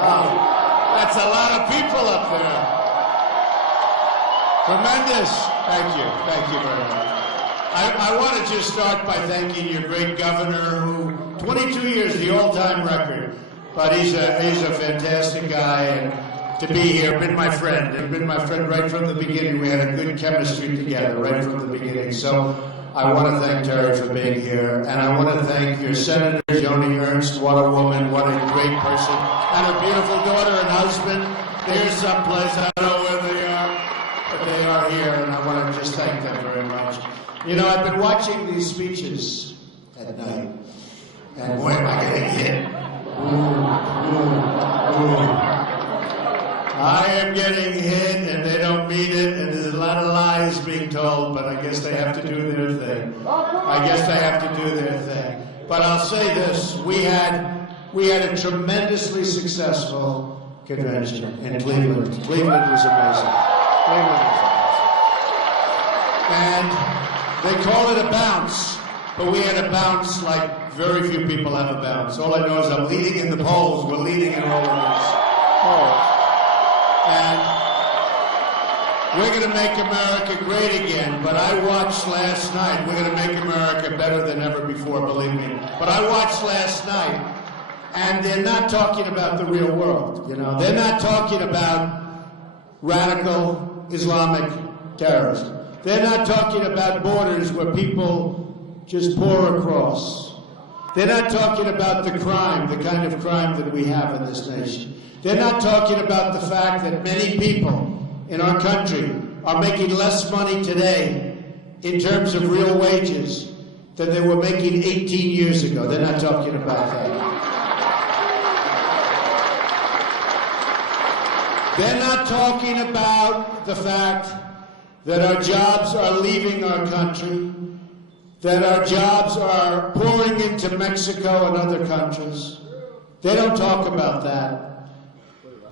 Wow. That's a lot of people up there. Tremendous. Thank you. Thank you very much. I want to just start by thanking your great governor, who 22 years, the all-time record. But he's a fantastic guy, and to be here, been my friend, and been my friend right from the beginning. We had a good chemistry together right from the beginning. So I want to thank Terry for being here, and I want to thank your Senator Joni Ernst. What a woman, what a great person, and her beautiful daughter and husband. They're someplace, I don't know where they are, but they are here, and I want to just thank them very much. You know, I've been watching these speeches at night, and boy, am I getting hit. I am getting hit, and they don't mean it, and there's a lot of lies being told, but I guess they have to do their thing. I guess they have to do their thing. But I'll say this, we had a tremendously successful convention in Cleveland. Cleveland was amazing. And they call it a bounce, but we had a bounce like very few people have a bounce. All I know is I'm leading in the polls. We're leading in all of these polls. And we're going to make America great again. But I watched last night. We're going to make America better than ever before, believe me. But I watched last night, and they're not talking about the real world. You know, they're not talking about radical Islamic terrorism. They're not talking about borders where people just pour across. They're not talking about the crime, the kind of crime that we have in this nation. They're not talking about the fact that many people in our country are making less money today in terms of real wages than they were making 18 years ago. They're not talking about that. They're not talking about the fact that our jobs are leaving our country, that our jobs are pouring into Mexico and other countries. They don't talk about that.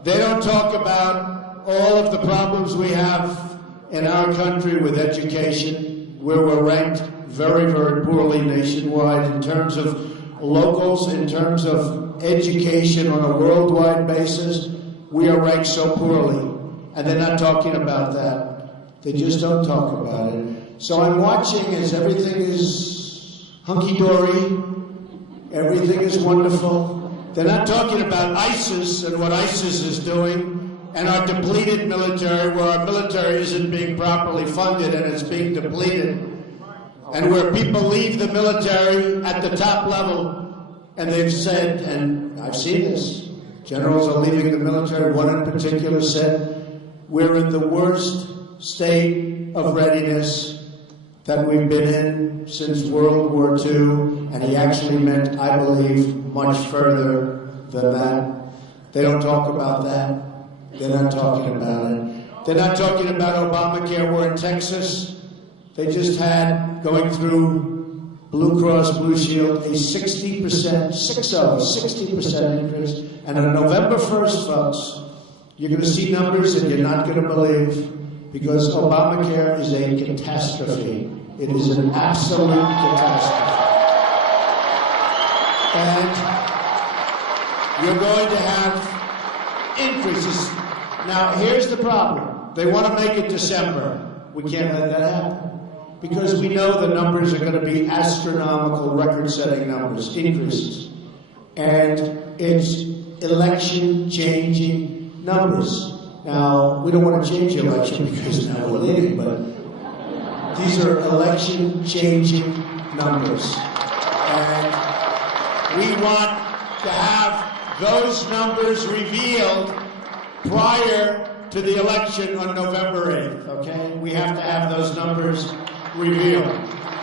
They don't talk about all of the problems we have in our country with education, where we're ranked very, very poorly nationwide in terms of locals, in terms of education on a worldwide basis. We are ranked so poorly, and they're not talking about that. They just don't talk about it. So I'm watching as everything is hunky-dory, everything is wonderful. They're not talking about ISIS and what ISIS is doing, and our depleted military, where our military isn't being properly funded and it's being depleted, and where people leave the military at the top level, and they've said, and I've seen this, generals are leaving the military. One in particular said, we're in the worst state of readiness that we've been in since World War II, and he actually meant, I believe, much further than that. They don't talk about that. They're not talking about it. They're not talking about Obamacare. We're in Texas. They just had, going through Blue Cross Blue Shield, a 60% increase. And on November 1st, folks, you're going to see numbers that you're not going to believe, because Obamacare is a catastrophe. It is an absolute catastrophe. And you're going to have increases. Now, here's the problem. They want to make it December. We can't let that happen, because we know the numbers are going to be astronomical, record-setting numbers, increases. And it's election-changing numbers. Now, we don't want to change the election because now we're leaving, but these are election-changing numbers. And we want to have those numbers revealed prior to the election on November 8th, okay? We have to have those numbers revealed.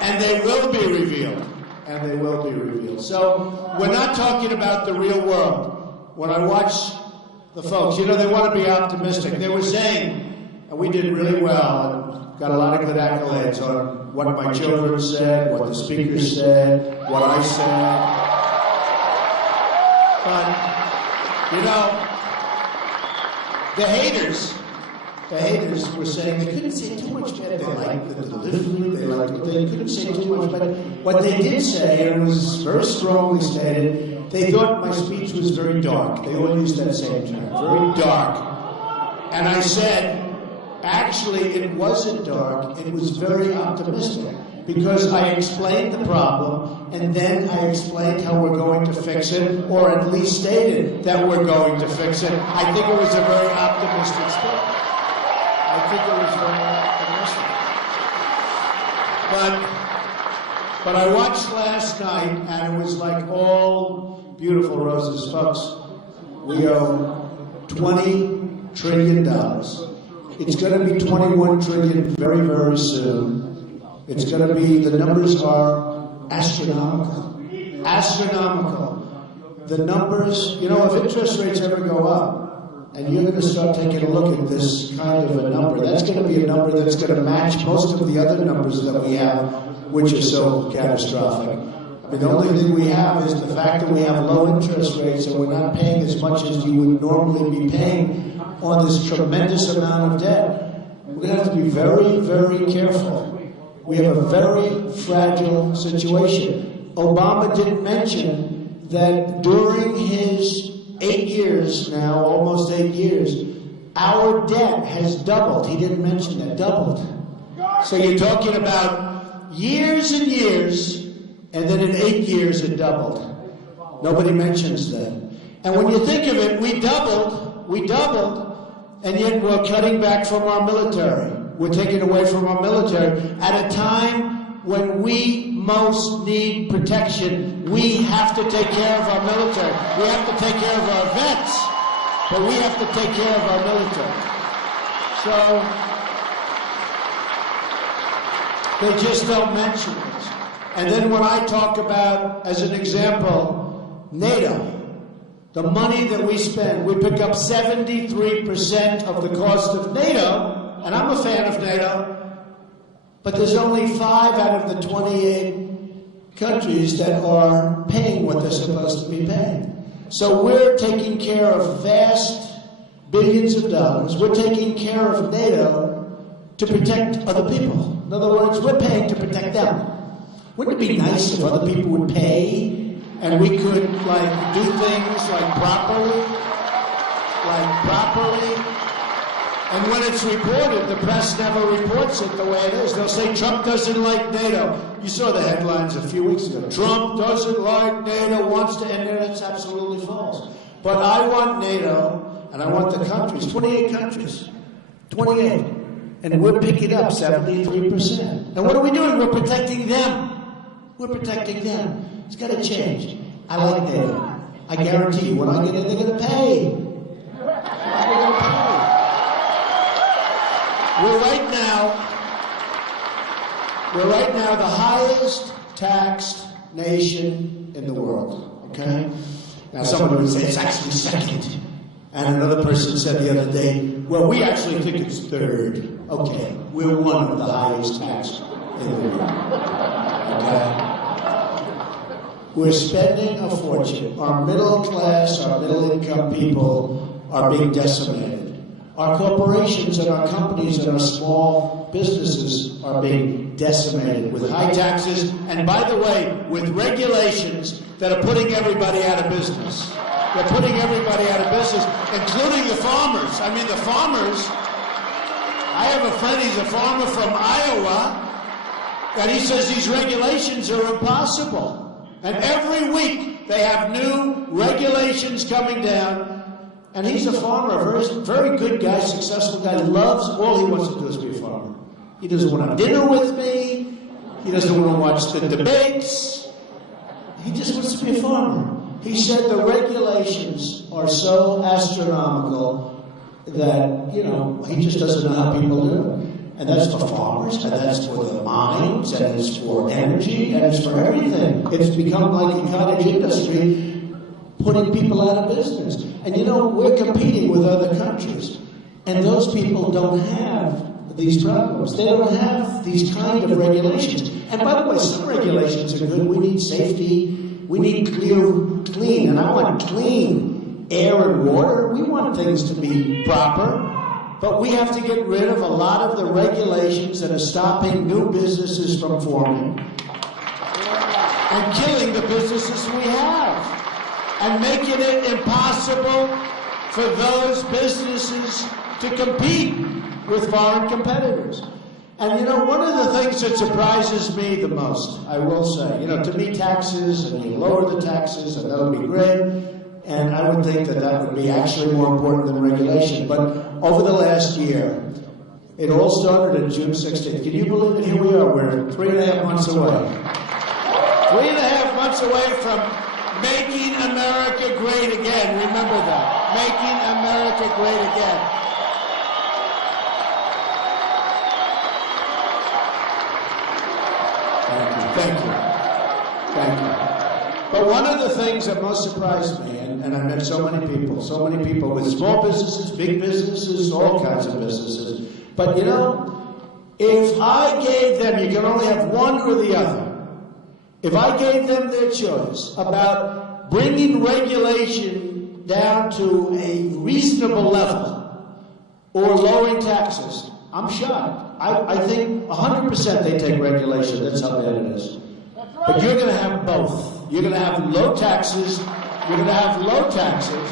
And they will be revealed. And they will be revealed. So we're not talking about the real world. When I watch the folks, you know, they want to be optimistic. They were saying, and we did really well, and got a lot of good accolades on what my children said, what the speaker said, what I said. But, you know, the haters were saying they couldn't say too much bad. They liked the delivery, they couldn't say too much, but what they did say, and it was very strongly stated, They thought my speech was very dark. They all used that same term, very dark. And I said, actually, it wasn't dark. It was very optimistic. Because I explained the problem, and then I explained how we're going to fix it, or at least stated that we're going to fix it. I think it was a very optimistic statement. I think it was very optimistic. But I watched last night, and it was like all beautiful roses. Folks, we owe $20 trillion. It's going to be 21 trillion very, very soon. It's going to be, the numbers are astronomical. Astronomical. The numbers, you know, if interest rates ever go up, and you're going to start taking a look at this kind of a number, that's going to be a number that's going to match most of the other numbers that we have, which are so catastrophic. I mean, the only thing we have is the fact that we have low interest rates and we're not paying as much as you would normally be paying on this tremendous amount of debt. We're going to have to be very, very careful. We have a very fragile situation. Obama didn't mention that during his 8 years now, almost 8 years, our debt has doubled. He didn't mention that, doubled. So you're talking about years and years, and then in 8 years it doubled. Nobody mentions that. And when you think of it, we doubled, and yet we're cutting back from our military. We're taking away from our military at a time when we most need protection. We have to take care of our military. We have to take care of our vets, but we have to take care of our military. So they just don't mention it. And then when I talk about, as an example, NATO, the money that we spend, we pick up 73% of the cost of NATO. And I'm a fan of NATO, but there's only 5 out of the 28 countries that are paying what they're supposed to be paying. So we're taking care of vast billions of dollars. We're taking care of NATO to protect other people. In other words, we're paying to protect them. Wouldn't it be nice if other people would pay and we could, like, do things properly? And when it's reported, the press never reports it the way it is. They'll say Trump doesn't like NATO. You saw the headlines a few weeks ago. Trump doesn't like NATO, wants to end it. That's absolutely false. But I want NATO, and I want the countries, 28 countries, 28. And we're picking up 73%. And what are we doing? We're protecting them. We're protecting them. It's got to change. I like NATO. I guarantee you, when I get in, they're going to pay. They're going to pay. We're right now the highest taxed nation in the world, okay? Now somebody would say it's actually second. And another person said the other day, well, we actually think it's third. Okay, we're one of the highest taxed in the world, okay? We're spending a fortune. Our middle class, our middle income people are being decimated. Our corporations and our companies and our small businesses are being decimated with high taxes and, by the way, with regulations that are putting everybody out of business. They're putting everybody out of business, including the farmers. I mean, the farmers, I have a friend, he's a farmer from Iowa, and he says these regulations are impossible. And every week they have new regulations coming down. And he's a farmer, a very good guy, successful guy, loves, all he wants to do is be a farmer. He doesn't want to have dinner with me. He doesn't want to watch the debates. He just wants to be a farmer. He said the regulations are so astronomical that, you know, he just doesn't know how people do it. And that's for farmers, and that's for the mines, and it's for energy, and it's for everything. It's become like a cottage industry, putting people out of business. And you know, we're competing with other countries, and those people don't have these problems. They don't have these kind of regulations. And by the way, some regulations are good. We need safety. We need clean, and I want clean air and water. We want things to be proper. But we have to get rid of a lot of the regulations that are stopping new businesses from forming and killing the businesses we have. and making it impossible for those businesses to compete with foreign competitors. And you know, one of the things that surprises me the most, I will say, you know, to me taxes, and you lower the taxes, and that would be great, and I would think that that would be actually more important than regulation. But over the last year, it all started on June 16th. Can you believe it? Here we are, we're 3.5 months away. 3.5 months away from making America great again. Remember that. Making America great again. Thank you. Thank you. But one of the things that most surprised me, and I met so many people with small businesses, big businesses, all kinds of businesses. But you know, if I gave them, you can only have one or the other. If I gave them their choice about bringing regulation down to a reasonable level or lowering taxes, I'm shocked. I think 100% they take regulation. That's how bad it is. But you're going to have both. You're going to have low taxes. You're going to have low taxes.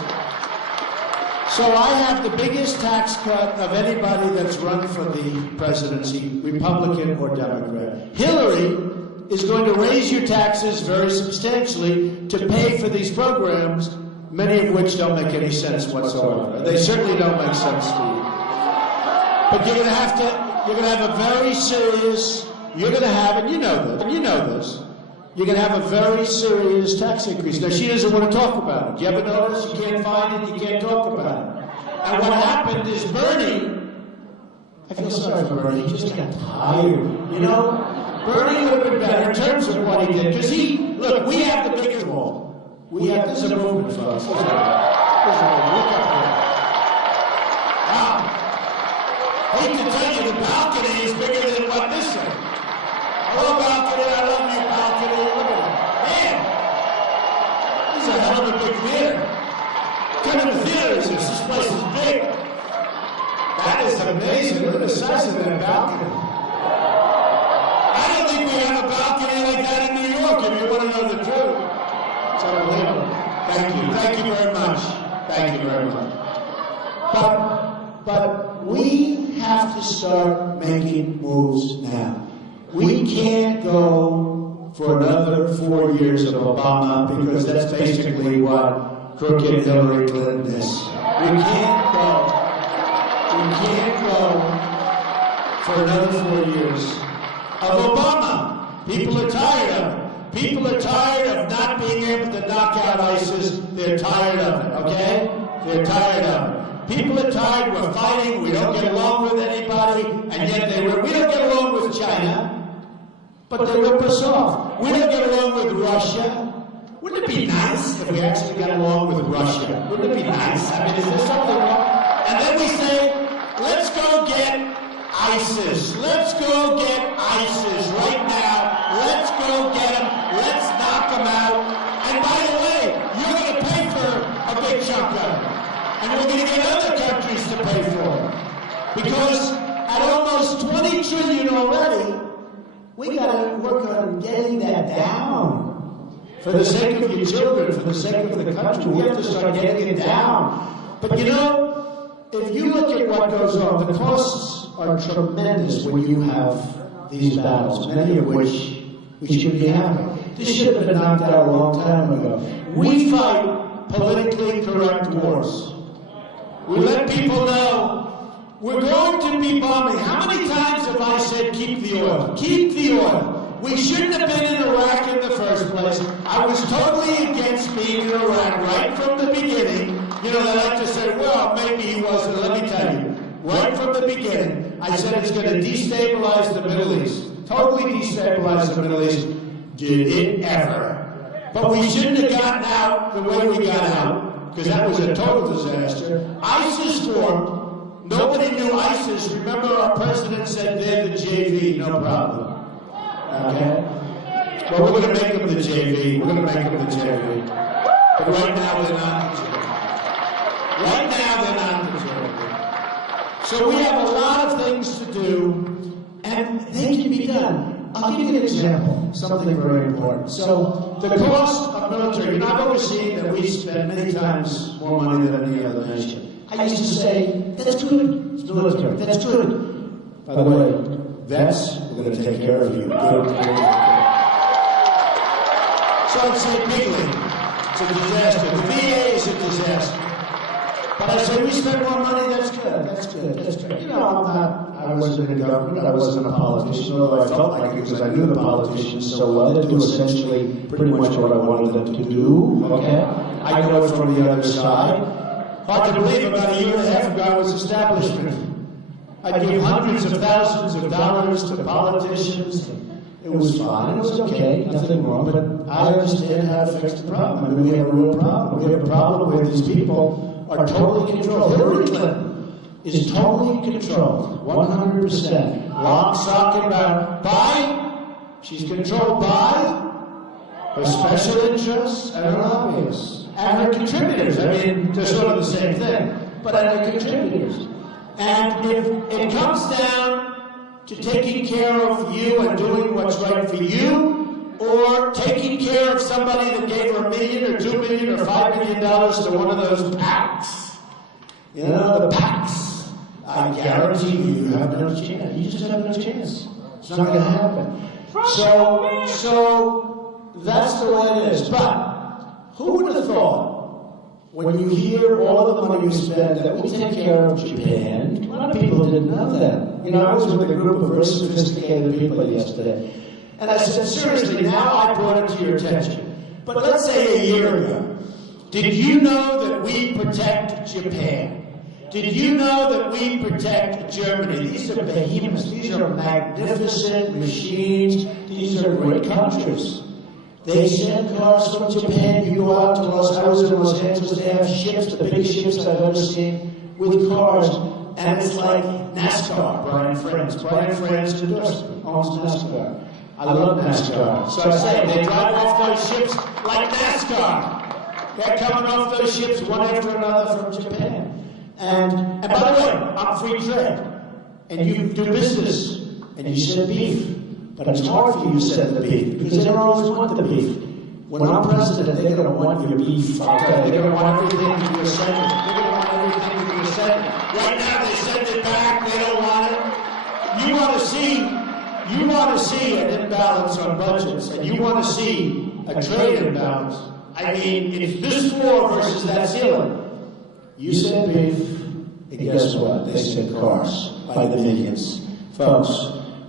So I have the biggest tax cut of anybody that's run for the presidency, Republican or Democrat. Hillary is going to raise your taxes very substantially to pay for these programs, many of which don't make any sense whatsoever. They certainly don't make sense to you. But you're going to have a very serious, you're going to have, and you know this, you're going to have a very serious tax increase. Now, she doesn't want to talk about it. Do you ever notice? You can't find it, you can't talk about it. And what happened is Bernie, I feel sorry for Bernie, he just got tired, you know? Bernie would have been better in terms of what he did, because look, we have the biggest wall. This is a movement, folks. This is a movement. Look up here. Wow. I hate to tell you, the balcony is bigger than what this is. Hello, balcony. I love you, balcony. Look at it. Man, this is a hell of a big theater. What kind of a theater is this? This place is big. That is amazing. Look at the size of that balcony. I don't think we have a balcony like that in New York, if you want to know the truth. It's unbelievable. Thank you. Thank you very much. Thank you very much. But we have to start making moves now. We can't go for another 4 years of Obama because that's basically what crooked Hillary Clinton is. We can't go for another 4 years of Obama. People are tired of it. People are tired of not being able to knock out ISIS. They're tired of it, okay? They're tired of it. People are tired, we're fighting, we don't get along with anybody, and yet we don't get along with China, but they rip us off. We don't get along with Russia. Wouldn't it be nice if we actually got along with Russia? Wouldn't it be nice? I mean, is there something wrong? And then we say, let's go get ISIS. Let's go get ISIS right now. Let's go get them. Let's knock them out. And by the way, you're going to pay for a big chunk of it. And we're going to get other countries to pay for it. Because at almost 20 trillion already, we got to work on getting that down. For the sake of your children, for the sake of the country, we have to start getting it down. But you know, if you look at what goes on, the costs are tremendous when you have these battles, many of which we should be having. This should have been knocked out a long time ago. We fight politically correct wars. We let people know we're going to be bombing. How many times have I said keep the oil? Keep the oil. We shouldn't have been in Iraq in the first place. I was totally against being in Iraq right from the beginning. You know, they like to say, well, maybe he wasn't. Let me tell you, right from the beginning, I said it's going to destabilize the Middle East. Totally destabilize the Middle East. Did it ever? But we shouldn't have gotten out the way we got out, because that was a total disaster. ISIS formed. Nobody knew ISIS. Remember, our president said they're the JV, no problem. Okay? Well, we're going to make them the JV. We're going to make them the JV. But right now, they're not the JV. Right now, they're not the JV. So we have a lot of things to do, and they can be done. I'll give you an example, something very important. So the cost of military, I've always seen that we spend many times more money than any other nation. I used to say, that's good, it's military, that's good. By the way, vets, we're going to take care of you. Good. So I'd say bigly, it's a disaster. The VA is a disaster. But I say, we spend more money, that's good, that's good, that's good. You know, I wasn't in government, I wasn't a politician, although I felt like it because I knew the politicians so well. They do essentially pretty much what I wanted them to do, okay? I know it from the other side. Hard to believe, about a year and a half ago, I was establishment. I'd give hundreds of thousands of dollars to politicians. It was fine, it was okay, nothing wrong, but I understand how to fix the problem. I mean, we have a real problem. We have a problem where these people are totally controlled. Hillary Clinton is totally controlled, 100%. Lock, stock, and barrel. By, she's controlled by her special interests and her lobbyists. And her contributors. I mean, they're sort of the same thing, but her contributors. And if it comes down to taking care of you and doing what's right for you, or taking care of somebody that gave her $1 million or $2 million or $5 million to one of those PACs. You know, the PACs. I guarantee you have no chance. You just have no chance. It's not going to happen. So that's the way it is. But who would have thought, when you hear all the money we spend, that we take care of Japan? A lot of people didn't know that. You know, I was with a group of very sophisticated people yesterday. And I said, seriously, now I brought it to your attention. But let's say a year ago, did you know that we protect Japan? Did you know that we protect Germany? These are behemoths. These are magnificent machines. These are great countries. They send cars from Japan. You go out to I was in Los Angeles, they have ships, the biggest ships I've ever seen, with cars. And it's like NASCAR, Brian France. Brian France owns NASCAR. I love NASCAR. So I say, they drive off those ships like NASCAR. They're coming off those ships one after another from Japan. And by the way, I'm free trade. And you do business, and you send beef. But it's hard for you to send the beef, because they don't always want the beef. When I'm president, they're going to want your beef. Okay? They're going to want everything to be sent. They're going to want everything to be sent. Right now, they send it back. They don't want it. You want to see an imbalance on budgets, and you want to see a trade imbalance. I mean, it's this war versus that ceiling. You send beef, and guess what? They send cars by the millions. Folks,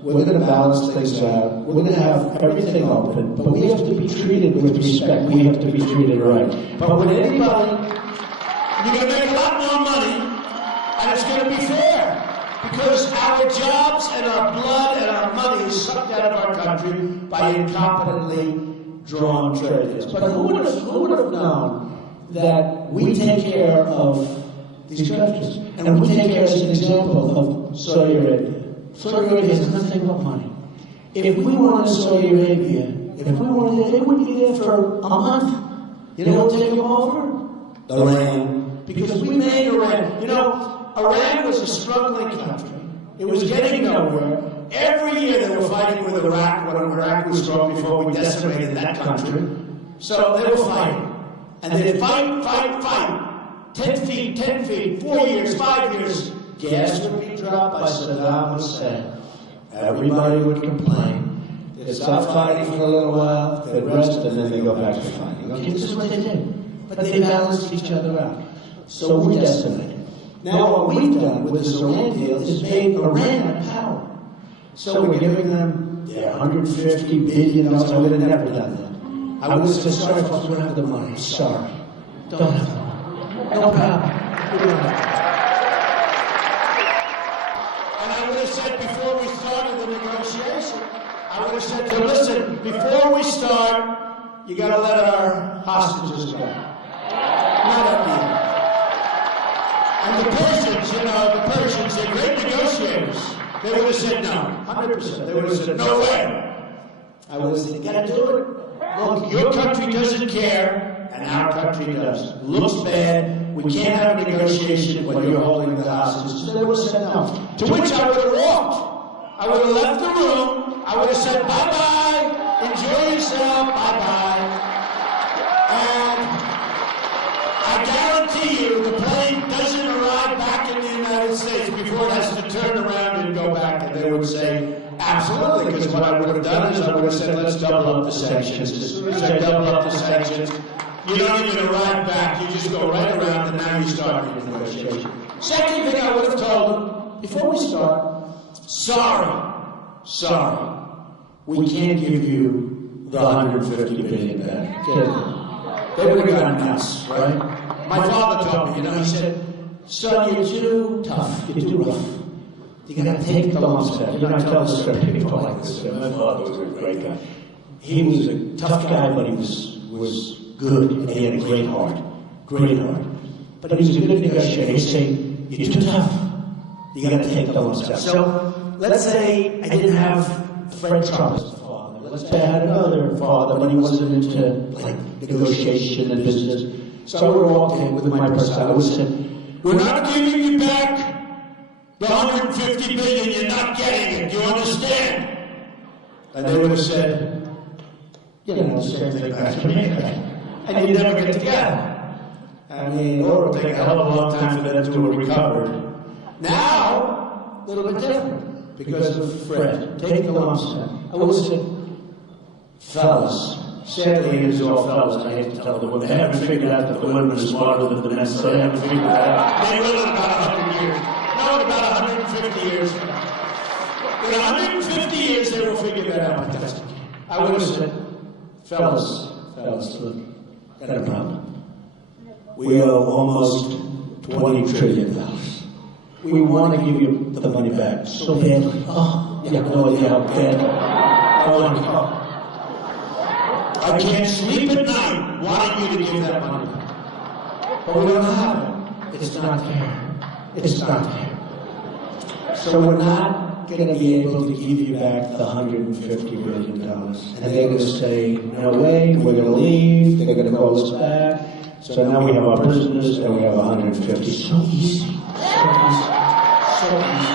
we're going to balance things out. We're going to have everything open, but we have to be treated with respect. We have to be treated right. But when anybody, you're going to make a lot more money, and it's going to be fair. Because our jobs and our blood and our money is sucked out of our country by incompetently drawn trade deals. But who would have known that we take care of these countries? And we take care, as an example, of Saudi Arabia. Saudi Arabia has nothing but money. If we wanted Saudi Arabia, they wouldn't be there for a month. You know what take them over? Iran. Because we made Iran. You know, Iran was a struggling country. It was getting nowhere. Every year they were fighting with Iraq when Iraq was strong before we decimated that country. So they were fighting. And they'd fight. 10 feet, 4 years, 5 years. Gas would be dropped by Saddam Hussein. Everybody would complain. They'd stop fighting for a little while, they'd rest, and then they'd go back to fighting. Okay, this is what they did. But they balanced each other out. So we decimated. Now what we've done with this Iran deal is made Iran a power. So we're giving them $150 billion. I would have never done that. I would have said, sorry folks, we don't have the money. Sorry. Don't have the money. No problem. We don't have it. And I would have said before we started the negotiation, I would have said to them, listen, before we start, you got to let our hostages go. Not up yet. And the Persians, they're great negotiators. They would have said no, 100%. They would have said, no way. I would have said, you got to do it. Look, your country doesn't care, and our country does. Looks bad. We can't have a negotiation when you're holding the hostages. So they would have said no. To which I would have walked. I would have left the room. I would have said, bye-bye, enjoy yourself, bye-bye. And I guarantee you the plane doesn't arrive back in the United States before it has to turn around and go back. And they would say, absolutely, because what I would have done is I would have said, let's double up the sanctions. As soon as I double up the sanctions, you don't even arrive back. You just go right around and now you start the negotiation. Second thing I would have told them, before we start, sorry, we can't give you the 150 billion back. They would have gone nuts, right? My father told me, he said, son, you're too tough, you're too rough. You gotta take the lumps back. I tell this to people like this. My father was a great guy. He was a tough guy, but he was good, and he had a great heart. Great heart. But he was a good negotiator. He'd say, you're too tough. You gotta take the lumps back. So, let's say I didn't have Fred Trump as a father. Let's say I had another father, but he wasn't into, negotiation and business. So I would have walked in with my personality. I would have said, we're not giving you back the 150 billion, you're not getting it. Do you understand? And they would have said, the same thing back to me. And you never get together. I mean, it would take a hell of a long time for them to have recovered. Now, a little bit different. Because of Fred. Take the lumps down. I would have said, fellas, sadly it is all fellas, I hate to tell the women, they haven't figured out that the women are smarter than the men, so they haven't figured that out. They will in about 100 years. No, in about 150 years. In 150 years, they will figure that out. I would have said, fellas, look, got a problem. We owe almost $20 trillion. We want to give you the money back so badly. Oh, you have no idea how bad I want to go. I can't sleep at night wanting you to give that money back. But we don't have it. It's not there. It's not there. So we're not going to be able to give you back the $150 billion. And they're going to say, no way, we're going to leave, they're going to call us back. So now we have our prisoners and we have 150. So easy. So easy. So easy.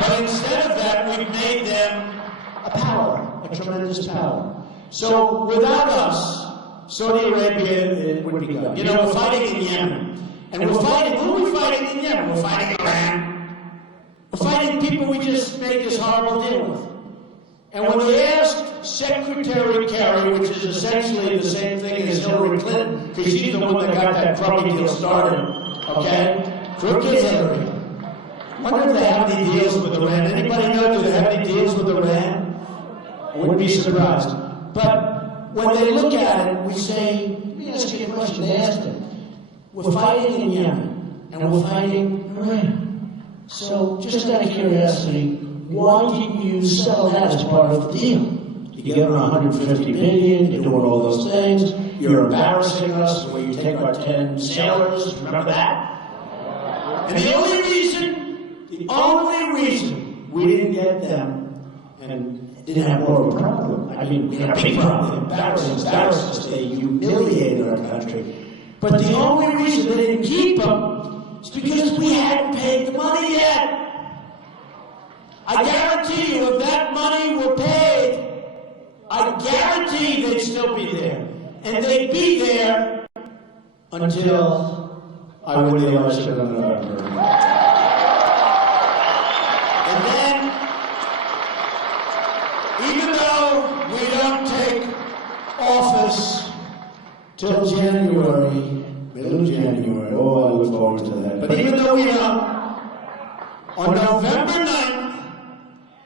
But instead of that, we've made them a power, a tremendous power. So without us, Saudi Arabia would be gone. We're fighting in Yemen. And who are we fighting in Yemen? We're fighting Iran. We're fighting people we just made this horrible deal with. And when they asked Secretary Kerry, which is essentially the same thing as Hillary Clinton, because she's the one that got that crummy deal started, okay? Crooked Hillary. I wonder if they have any deals with Iran. Anybody know, do they have any deals with Iran? I wouldn't be surprised. But when they look at it, we say, let me ask you a question. They asked it. We're fighting in Yemen, and we're fighting Iran. So, just out of curiosity, why didn't you sell that as part of the deal? You get around 150 million, you're doing all those things, you're embarrassing us, where you take our 10 sailors, remember that? And the only reason we didn't get them and didn't have more of a problem, I mean, we had a big problem, embarrassed us, they humiliated our country. But the only reason they didn't keep them is because we hadn't paid the money yet. I guarantee you, if that money were paid, I guarantee they'd still be there. And they'd be there until I win the election in November. And then, even though we don't take office till January, middle of January. Oh, I look forward to that. But even though we don't, on November 9th,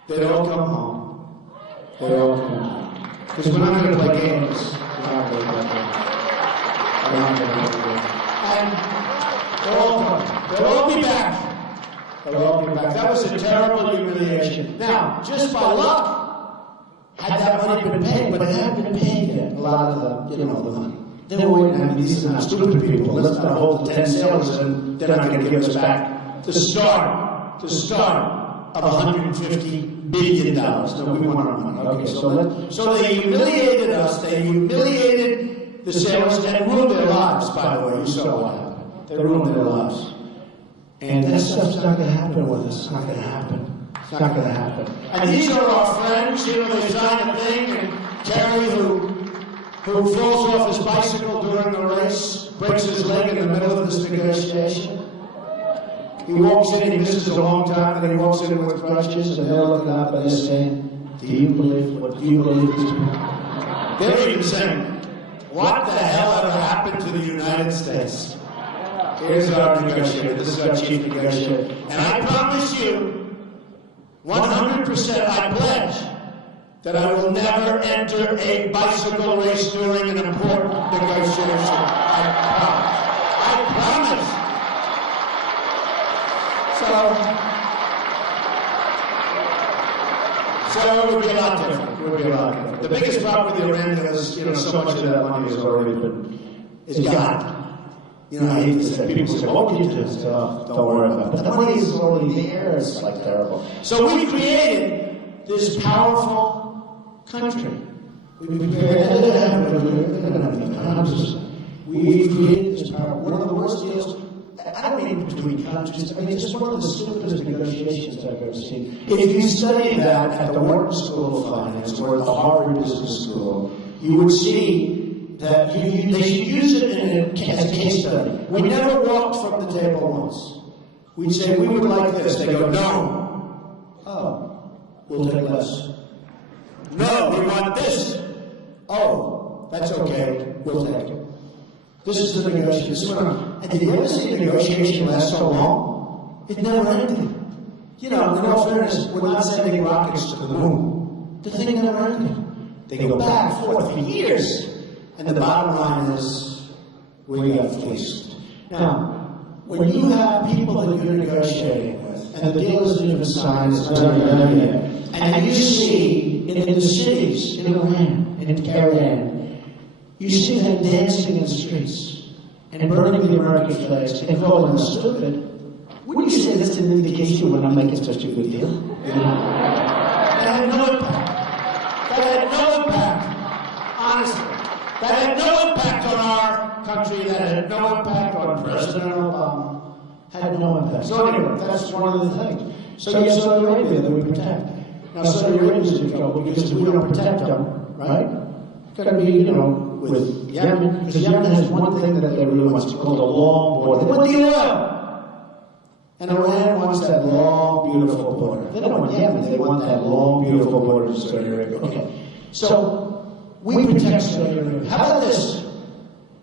they all come home. They all come home. Because we're not going to play games. We're not going to play games. We're not going to play games. And they'll all come. They'll all be back. They'll all be back. That was a terrible humiliation. Now, just by luck, had that money been paid, but it hadn't been paid yet. A lot of the money. They were, these are not stupid people. Let's not hold the 10 sailors and they're not going to give us back the start of $150 billion. No, we want our money. Okay, so they humiliated us. They humiliated the sailors and ruined their lives, by the way. You saw what happened. They ruined their lives. And that stuff's not going to happen with us. It's not going to happen. It's not going to happen. And these are our friends. You know, they sign a thing, and Terry, who falls off his bicycle during a race, breaks his leg in the middle of this negotiation. He walks in, he misses a long time, and then he walks in with crutches, and they're looking up and they're saying, do you believe these people? They're even saying, what the hell ever happened to the United States? Here's our negotiator. This is our chief negotiator. And I promise you, 100% I pledge that I will never enter a bicycle race during an important negotiation. I promise. So it would be a lot different. It would be a lot different. The biggest problem with Iran is, you know, so much of that money has already been gone. You know, I hate to say, people say, what would you do? So, don't worry about it. But the money is already there. It's like terrible. So we created this powerful country. We created this power. One of the worst deals. I don't mean between countries. I mean, it's just one of the stupidest negotiations I've ever seen. If you study that at the Wharton School of Finance or at the Harvard Business School, you would see that they should use it as a case study. We never walked from the table once. We'd say, we would like this. They go, no. Oh, we'll take less. No, we want this. Oh, that's okay. We'll take it. This is the negotiation. And did you ever see a negotiation last so long? It never ended. You know, in all fairness, we're not sending rockets to the moon. The thing never ended. They go back and forth for years. And the bottom line is, we got fleeced. Now, when you have people that you're negotiating with, and the deal isn't even signed, it's not even done yet, and you see in the cities, in Iran, in Tehran, you see them dancing in the streets and burning the American flags and calling them stupid. Wouldn't you say that's an indication we're not making such a good deal? You know? That had no impact. That had no impact. Honestly. That had no impact on our country. That had no impact on President Obama. Had no impact. So anyway, that's one of the things. So you have Saudi Arabia that we protect. Now Saudi Arabia's in trouble because we don't protect them, right? It's got to be, you know, with Yemen, because Yemen has one thing that they really want, it's called a long border. They want the oil! And Iran wants that long, beautiful border. They don't want Yemen, they want that long, beautiful border to Saudi Arabia. Okay. So, we protect Saudi Arabia. How about this?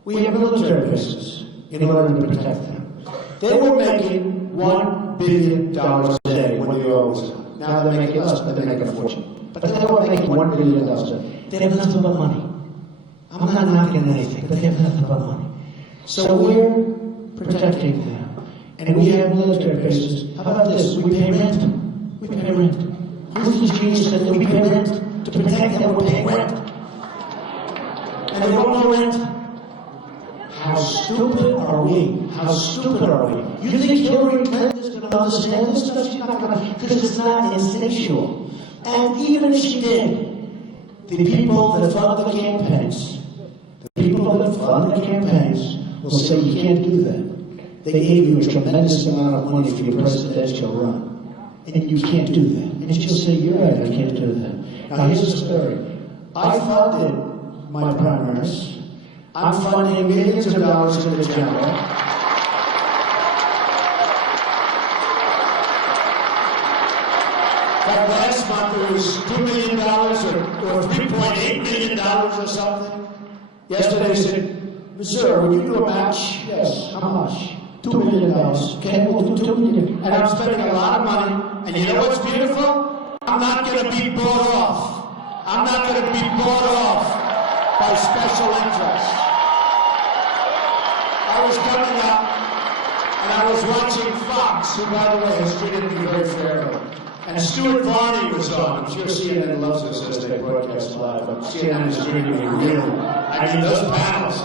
We have military bases in order to protect them. They were making $1 billion a day when the oil was out. Now they're making less, but they're making a fortune. But they were making $1 billion a day. They have nothing but money. I'm not knocking anything, but they have nothing but money. So we're protecting them. And we have military bases. How about this? We pay rent. We pay rent. Who's the genius that we pay rent? To protect them, we're paying rent. And they don't know rent. How stupid are we? How stupid are we? You think Hillary Clinton is going to understand this stuff? She's not going to, because it's not instinctual. And even if she did, the people that fund the campaigns, will say you can't do that. They gave you a tremendous amount of money for your presidential run, and you can't do that. And she'll say, you're right, I can't do that. Now here's the story. I funded my primaries. I'm funding millions of dollars in the general. That last month it was $2 million or $3.8 million or something. Yesterday they said, sir, would you do a match? Yes. How much? $2 million. Okay, we'll do $2 million. And I'm spending a lot of money. And you know what's beautiful? I'm not going to be bought off. I'm not going to be bought off by special interests. I was coming up and I was watching Fox, who, by the way, has treated me very fairly. And Stuart Varney was on. I'm sure CNN loves us as they broadcast live. But CNN is treating me really. I mean, those panels,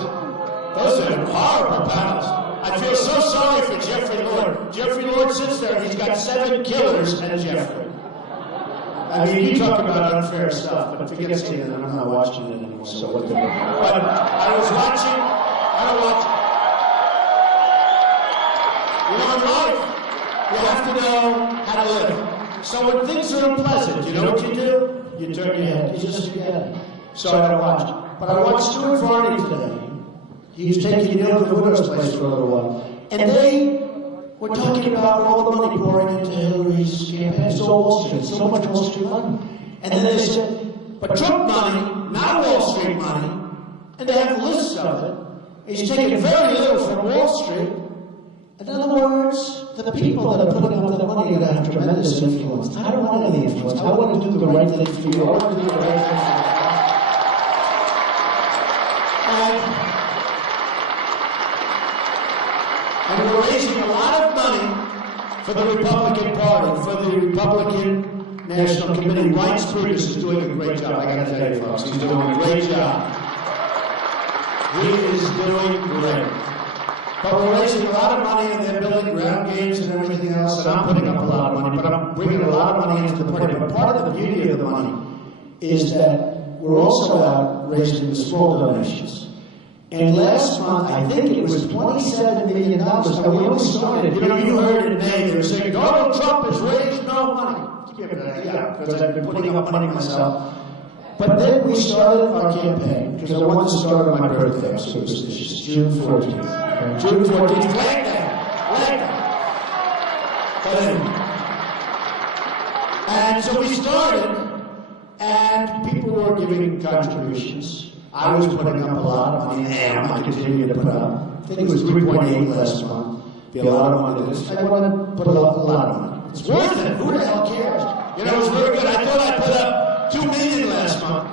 those are horrible panels. I feel so sorry for Jeffrey Lord. Jeffrey Lord sits there and he's got 7 killers and Jeffrey. I mean, you talk about unfair stuff, but forget CNN, I'm not watching it anymore, so what the heck. But I was watching, you know, in life, You have to know how to live. So when things are unpleasant, you know what you do? You turn your head. You just forget it. So I don't watch it. But I watched Stuart Varney today. He was taking Neil Cavuto's place for a little while. And they were talking about all the money pouring into Hillary's campaign. It's all Wall Street. So much Wall Street money. And then they said, but Trump money, not Wall Street money. And they have lists of it. He's taking very little from Wall Street. In other words, the people that are putting up the money are going to have tremendous influence. I don't want any influence. I want to do the right thing for you. I want to do the right thing for you. And we're raising a lot of money for the Republican Party, for the Republican National Committee. Reince Priebus is doing a great job. I got to tell you, folks, he's doing a great job. He is doing great. But we're raising a lot of money, and they're building ground games and everything else, and I'm putting up a lot of money, but I'm bringing a lot of money into the party. But part of the beauty of the money is that we're also out raising the small donations. And last month, I think it was $27 million, and we only started. You know, you heard in May, they were saying, Donald Trump has raised no money. Yeah, because I've been putting up money myself. But then we started our campaign, because I wanted to start on my birthday, so it was June 14th. June 14th, flag day. But anyway. And so we started, and people were giving contributions. I was putting up a lot of money, and I continue to put up. I think it was 3.8 last month. Be a lot of money. I want to put up a lot of money. It's worth it. Who the hell cares? You know, it was very good. I thought I put up $2 million last month.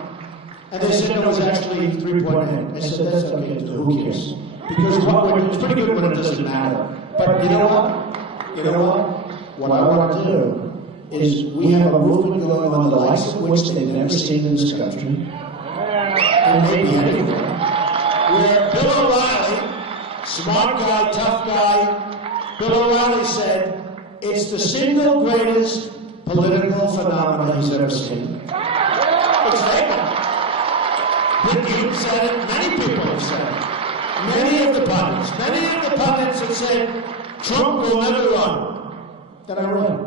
And they said it was actually 3.8. I said, that's okay, who cares? Because it's pretty good when it doesn't matter. But you know what? You know what? What I want to do is we have a movement going on, the likes of which they've never seen in this country, and maybe anywhere, where Bill O'Reilly, smart guy, tough guy, Bill O'Reilly said, it's the single greatest political phenomenon he's ever seen. It's vacant. You've said it, many people have said it. Many of the pundits have said, Trump will never run. Then I ran.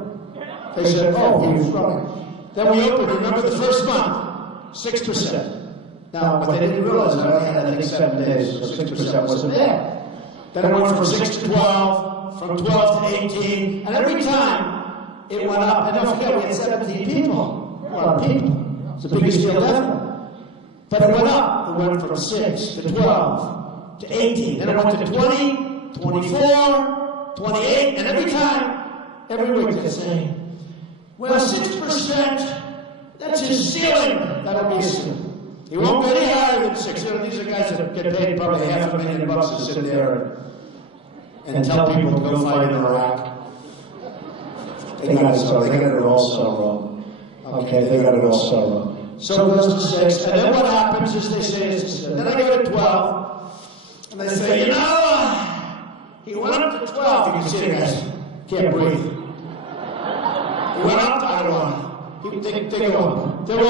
They said, oh, he was running. Then we opened, remember the first month, 6%. Now, what they didn't realize, I only had, I think, 7 days, so 6% wasn't there. Then it went from 6 to 12, from 12 to 18, and every time it went up. And don't forget, we had 17 people. A lot of people. It's the biggest deal ever. But it went up. It went from 6 to 12 to 18. Then it went to 20, 24, 28, and every time, every week they say, well, 6%, that's his ceiling. That'll be his ceiling. He won't go any higher than 6. You know, these are guys that get paid probably $500,000 to sit there and tell people to go fight in Iraq. They got it all so wrong. Okay, they got it all so wrong. So it goes to 6, and then what happens is they say it's 6. Then I go to 12, and they say, you know, he went up to 12. You can see the guys can't breathe. He went up to, I don't know. They go up. They're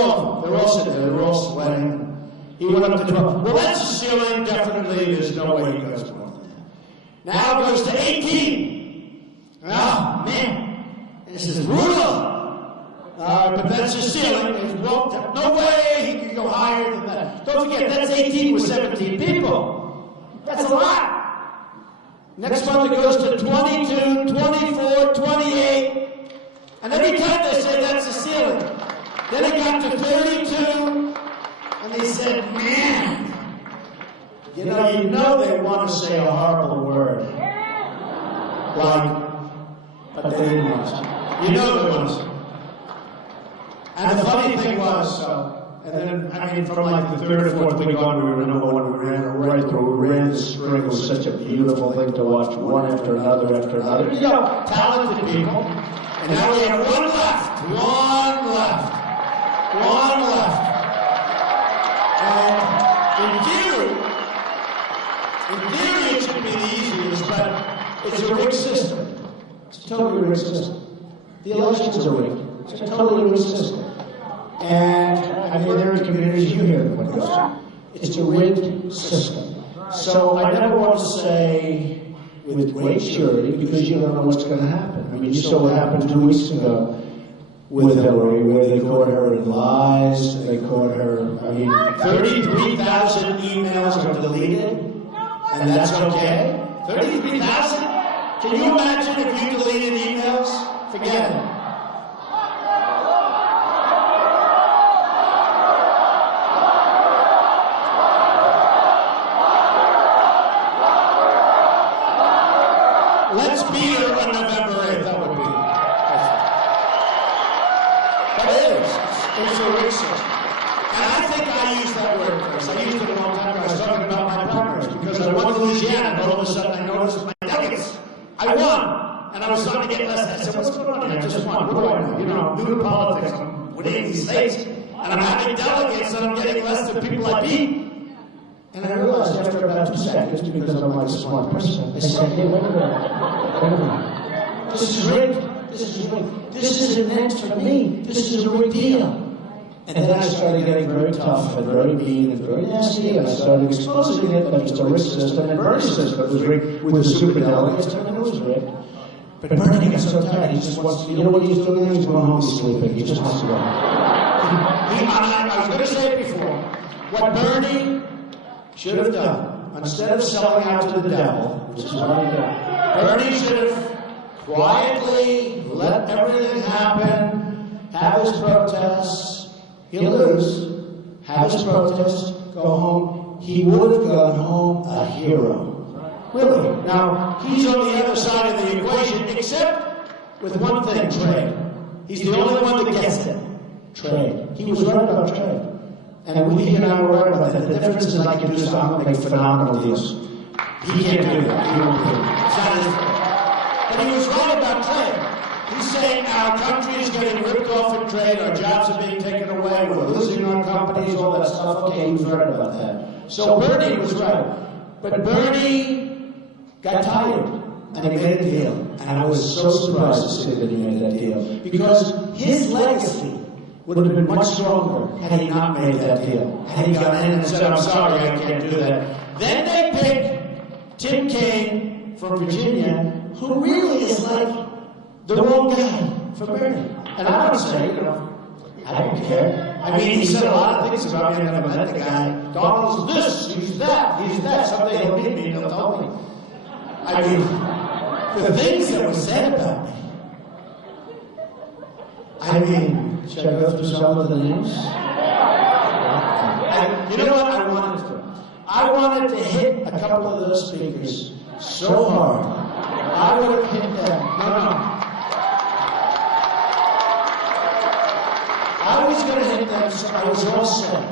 all sitting there. They're all sweating. He went up to 12. Well, that's the ceiling. Definitely, there's no way he goes more than that. Now it goes to 18. Oh, man. This is brutal. But that's the ceiling. There's no way he can go higher than that. Don't forget, that's 18 with 17 people. That's a lot. Next month it goes to 22, 24, 28. And every time they say that's the ceiling. Then it got to 32, and they said, man, you know they want to say a horrible word. Like, but they didn't want to. You know they want to. And the funny thing was, and then, I mean, from like the third or fourth week on, we were number one. We ran right through. We ran the string. It was such a beautiful thing to watch, one after another after another. You know, talented people. And now we have one left. And in theory it should be the easiest, but it's a rigged system. It's a totally rigged system. The elections are rigged. It's a totally rigged system. And I mean, there are communities, you hear what goes on. It's a rigged system. So I never want to say with great surety because you don't know what's going to happen. I mean, you saw what happened 2 weeks ago with Hillary, where they caught her in lies, they caught her, 33,000 emails are deleted, and that's okay? 33,000? Can you imagine if you deleted emails? Forget it. Let's beat her on November 8th, that would be. But it is. It's a racist. And I think I used that word first. I used it a long time ago. I was talking about my partners because I won Louisiana, and all of a sudden I noticed my delegates. I won. And I was starting to get less. I said, what's going on here? I just won. What do I know? You know, I'm new to politics. I'm winning these states. And I'm having delegates, and I'm getting less than people I beat. And I realized after about 2 seconds, because I'm like a smart person, I said, hey, wait a minute. This is rigged. This is rigged. This isn't meant for me. This is a rigged deal. And then I started getting very tough and very mean and very nasty, and I started exposing it that it's a rigged system, and Bernie's system was rigged with the superdelegates, and it was rigged. But Bernie got so tired, he just wants to, you know what he's doing? He's going home, he's sleeping. He just wants to go home. I was going to say it before. What Bernie should have done, instead of selling out to the devil, which is what he did, Bernie should have quietly let everything happen, have his protests. He'll lose, have his protests, go home. He would have gone home a hero. Really. Now, he's on the other side of the equation, except with one thing, trade. He's the only one that gets it. Trade. He was right about trade. And he and I were right about that. The difference is I can do something, I'm going to make phenomenal deals. He can't do that. He won't do it. It's not his fault. But he was right about trade. He's saying our country is getting ripped off in trade, our jobs are being taken away, we're losing our companies, all that stuff. Okay, he was right about that. So Bernie was right. But Bernie got tired, and he made a deal. And I was so surprised to see that he made that deal. Because his legacy would have been much stronger had he not made that deal. Had he gone in and said, I'm sorry, I can't do that. Then they picked Tim Kaine from Virginia, who really is like the wrong guy for Bernie. And I would say, you know, I don't care. I mean, he said a lot of things about me. I never met the guy. Donald's this, he's that, Someday he'll meet me and he'll tell me. I mean, the things that were said about me. I mean, should I go through some of the names? You know what I wanted to do? I wanted to hit a couple of those speakers so hard. I would have hit them. No. I was going to hit them, so I was all set.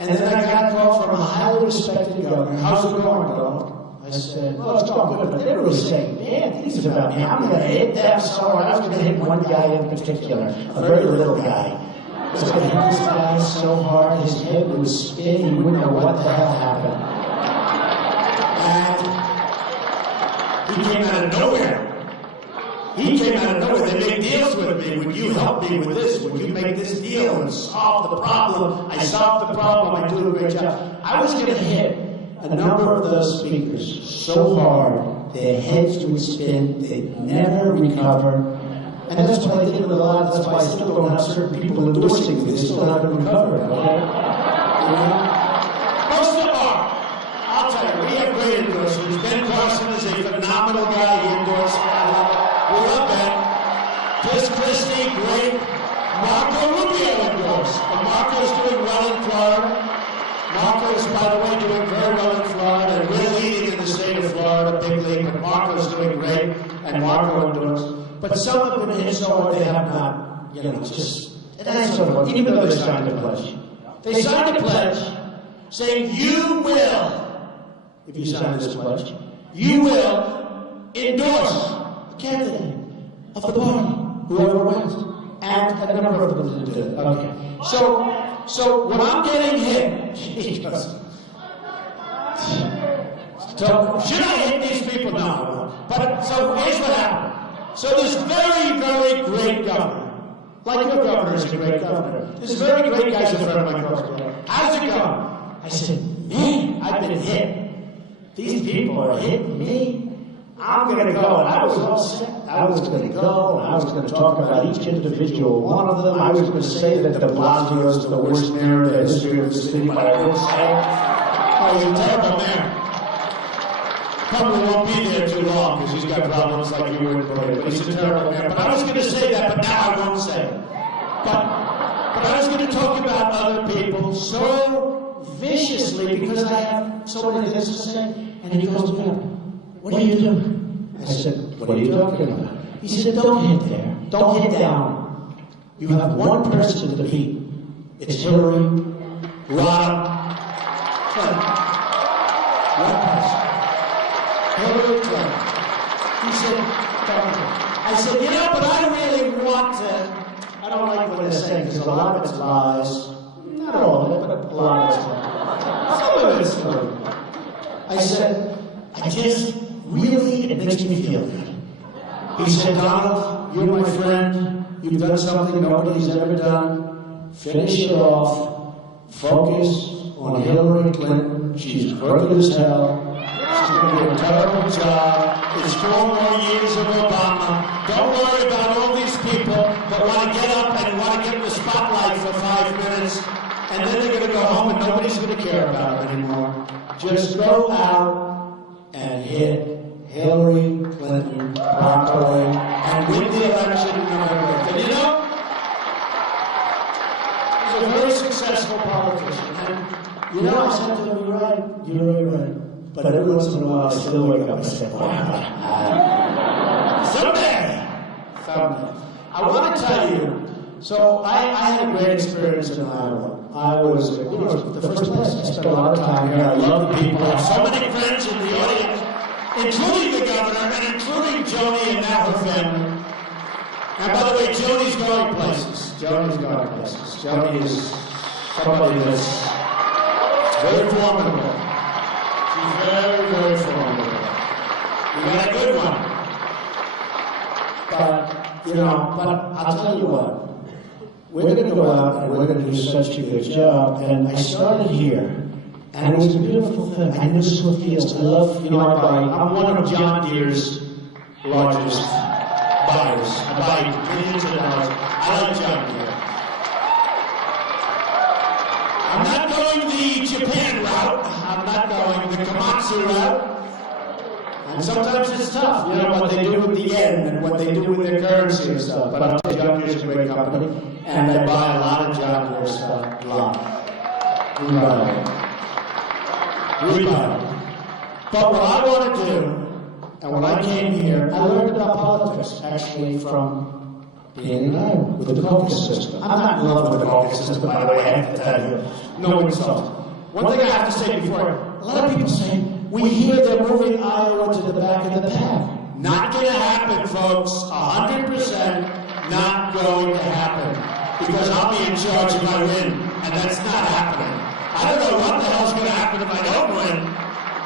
And then I got a call from a highly respected governor. How's it going, Donald? I said, well, it's going good, but they were saying, man, things about me. I'm going to hit them so hard. I was going to hit one guy in particular, a very little guy. I was going to hit this guy so hard, his head would spin, he wouldn't know what the hell happened. And he came out of nowhere. They made deals with me. Would you help me with this? Would you make this deal and solve the problem? I solved the problem. I do a great job. I was going to hit a number of those speakers so hard, their heads would spin, they'd never recover. And that's what I did with a lot. That's why I still don't have certain people endorsing me. They still haven't recovered, okay? You know? Most of them are. I'll tell you, we have great endorsers. Ben Carson is a phenomenal guy. He endorsed me. We love Ben. Chris Christie, great. Marco Rubio endorsed. And Marco's doing well in Florida. Marco's, by the way, doing very well in Florida. And we're leading in the state of Florida, big league. But Marco's doing great. And Marco endorsed. But some of them hit so hard they have not, you know, just. And that's sort of, even though they signed a pledge. They signed a pledge saying, you will, if you sign this pledge, you will endorse candidate of the party, whoever wins, and a number of them did it. Okay. So when I'm getting hit, he goes, should I hit these people? No. But so here's what happened. So this very, very great governor, like your governor is a great governor, this very great guy's a friend of mine. How's it going? I said, man, I've been hit. These people are hitting me. I'm going to go, and I was all set. I was going to go, and I was going to talk about each individual one of them. I was going to say that de Blasio is the worst mayor in the history of the city, but I will say, oh, he's a terrible mayor. Probably won't be there too long because he's got problems like you wouldn't believe. But he's a terrible mayor. But I was going to say that, but now I won't say it. But I was going to talk about other people so viciously because I have so many things to say. And he goes, what are you doing? I said, what are you talking about? He said, don't hit there. Don't hit down. You have one person to beat. It's Hillary, Clinton. One person. Hillary Clinton. He said, I said, but I really want to, I don't like what they're saying because a lot of it's lies. Not all of it, but a lot of it's lies. Some of it's true. I said, I just really, it makes me feel good. He said, Donald, you're my friend. You've done something nobody's ever done. Finish it off. Focus on Hillary Clinton. She's crooked as hell. She's going to do a terrible job. It's 4 more years of Obama. Don't worry about all these people that want to get up and want to get in the spotlight for 5 minutes. And then they're going to go home and nobody's going to care about it anymore. Just go out and hit Hillary Clinton properly and win the election in November. And he's a very successful politician. And I said to him, you're right. But every once in a while I still wake up and say, someday. I want to tell you, so I had a great experience in Iowa. I was, the first place. I spent a lot of time here. I love the people. I have so many friends in the audience, including the governor and including Joni and now her family. And by the way, Joni's going places. Joni is somebody that's very formidable. She's very, very formidable. You got a good one. But I'll tell you what. We're going to go out and we're going to do such a good job. And I started here, and it was a beautiful thing. I knew this was fields. I love, I'm one of John Deere's largest buyers. I buy millions of dollars. I like John Deere. I'm not going the Japan route. I'm not going the Komatsu route. And sometimes it's tough, what they do with the yen and what they do with their currency and stuff. But I'll tell you, John Deere's a great company, and I buy a lot of John Deere stuff. A lot. We buy it. But what I want to do, and when I came here, I learned about politics, actually, from being in Iowa, with the caucus system. I'm not in love with the caucus system, by the way, I have to tell you. No insult. One thing I have to say before, a lot of people say, we hear they're moving Iowa to the back of the pack. Not going to happen, folks. 100% not going to happen. Because I'll be in charge if I win, and that's not happening. I don't know what the hell's going to happen if I don't win,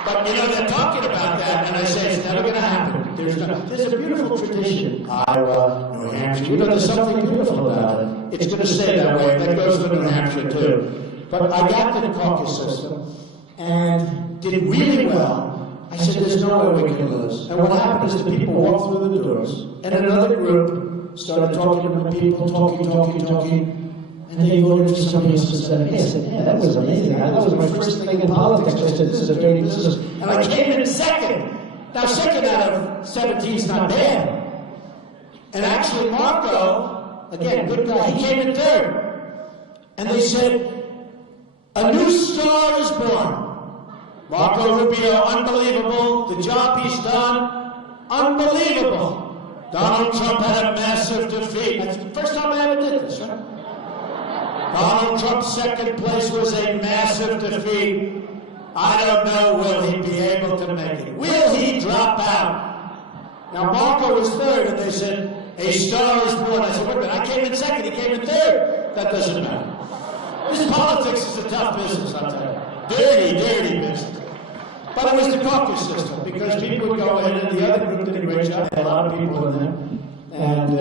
but they're talking about that, and I say it's never going to happen. There's a beautiful tradition. Iowa, New Hampshire. There's something beautiful about it. It's going to stay that way. That goes for New Hampshire, too. But I got to the caucus system, and did really well. I said, there's no way we can lose. And what happened is that people walked through the doors, and another group started talking to the people, talking, and they voted for somebody else instead of me. I said, yeah, that was amazing. That was my first thing in politics. I said, this is a dirty business. And I came in second. Now, second out of 17 is not bad. And actually, Marco, again, good guy, he came in third. And they said, a new star is born. Marco Rubio, unbelievable. The job he's done, unbelievable. Donald Trump had a massive defeat. That's the first time I ever did this, right? Donald Trump's second place was a massive defeat. I don't know, will he be able to make it? Will he drop out? Now, Marco was third, and they said, a star is born. I said, wait a minute, I came in second, he came in third. That doesn't matter. This politics is a tough business, I'll tell you. Dirty business. But it was the caucus system, because people would go in, and the other group did a great job. They had a lot of people in there. And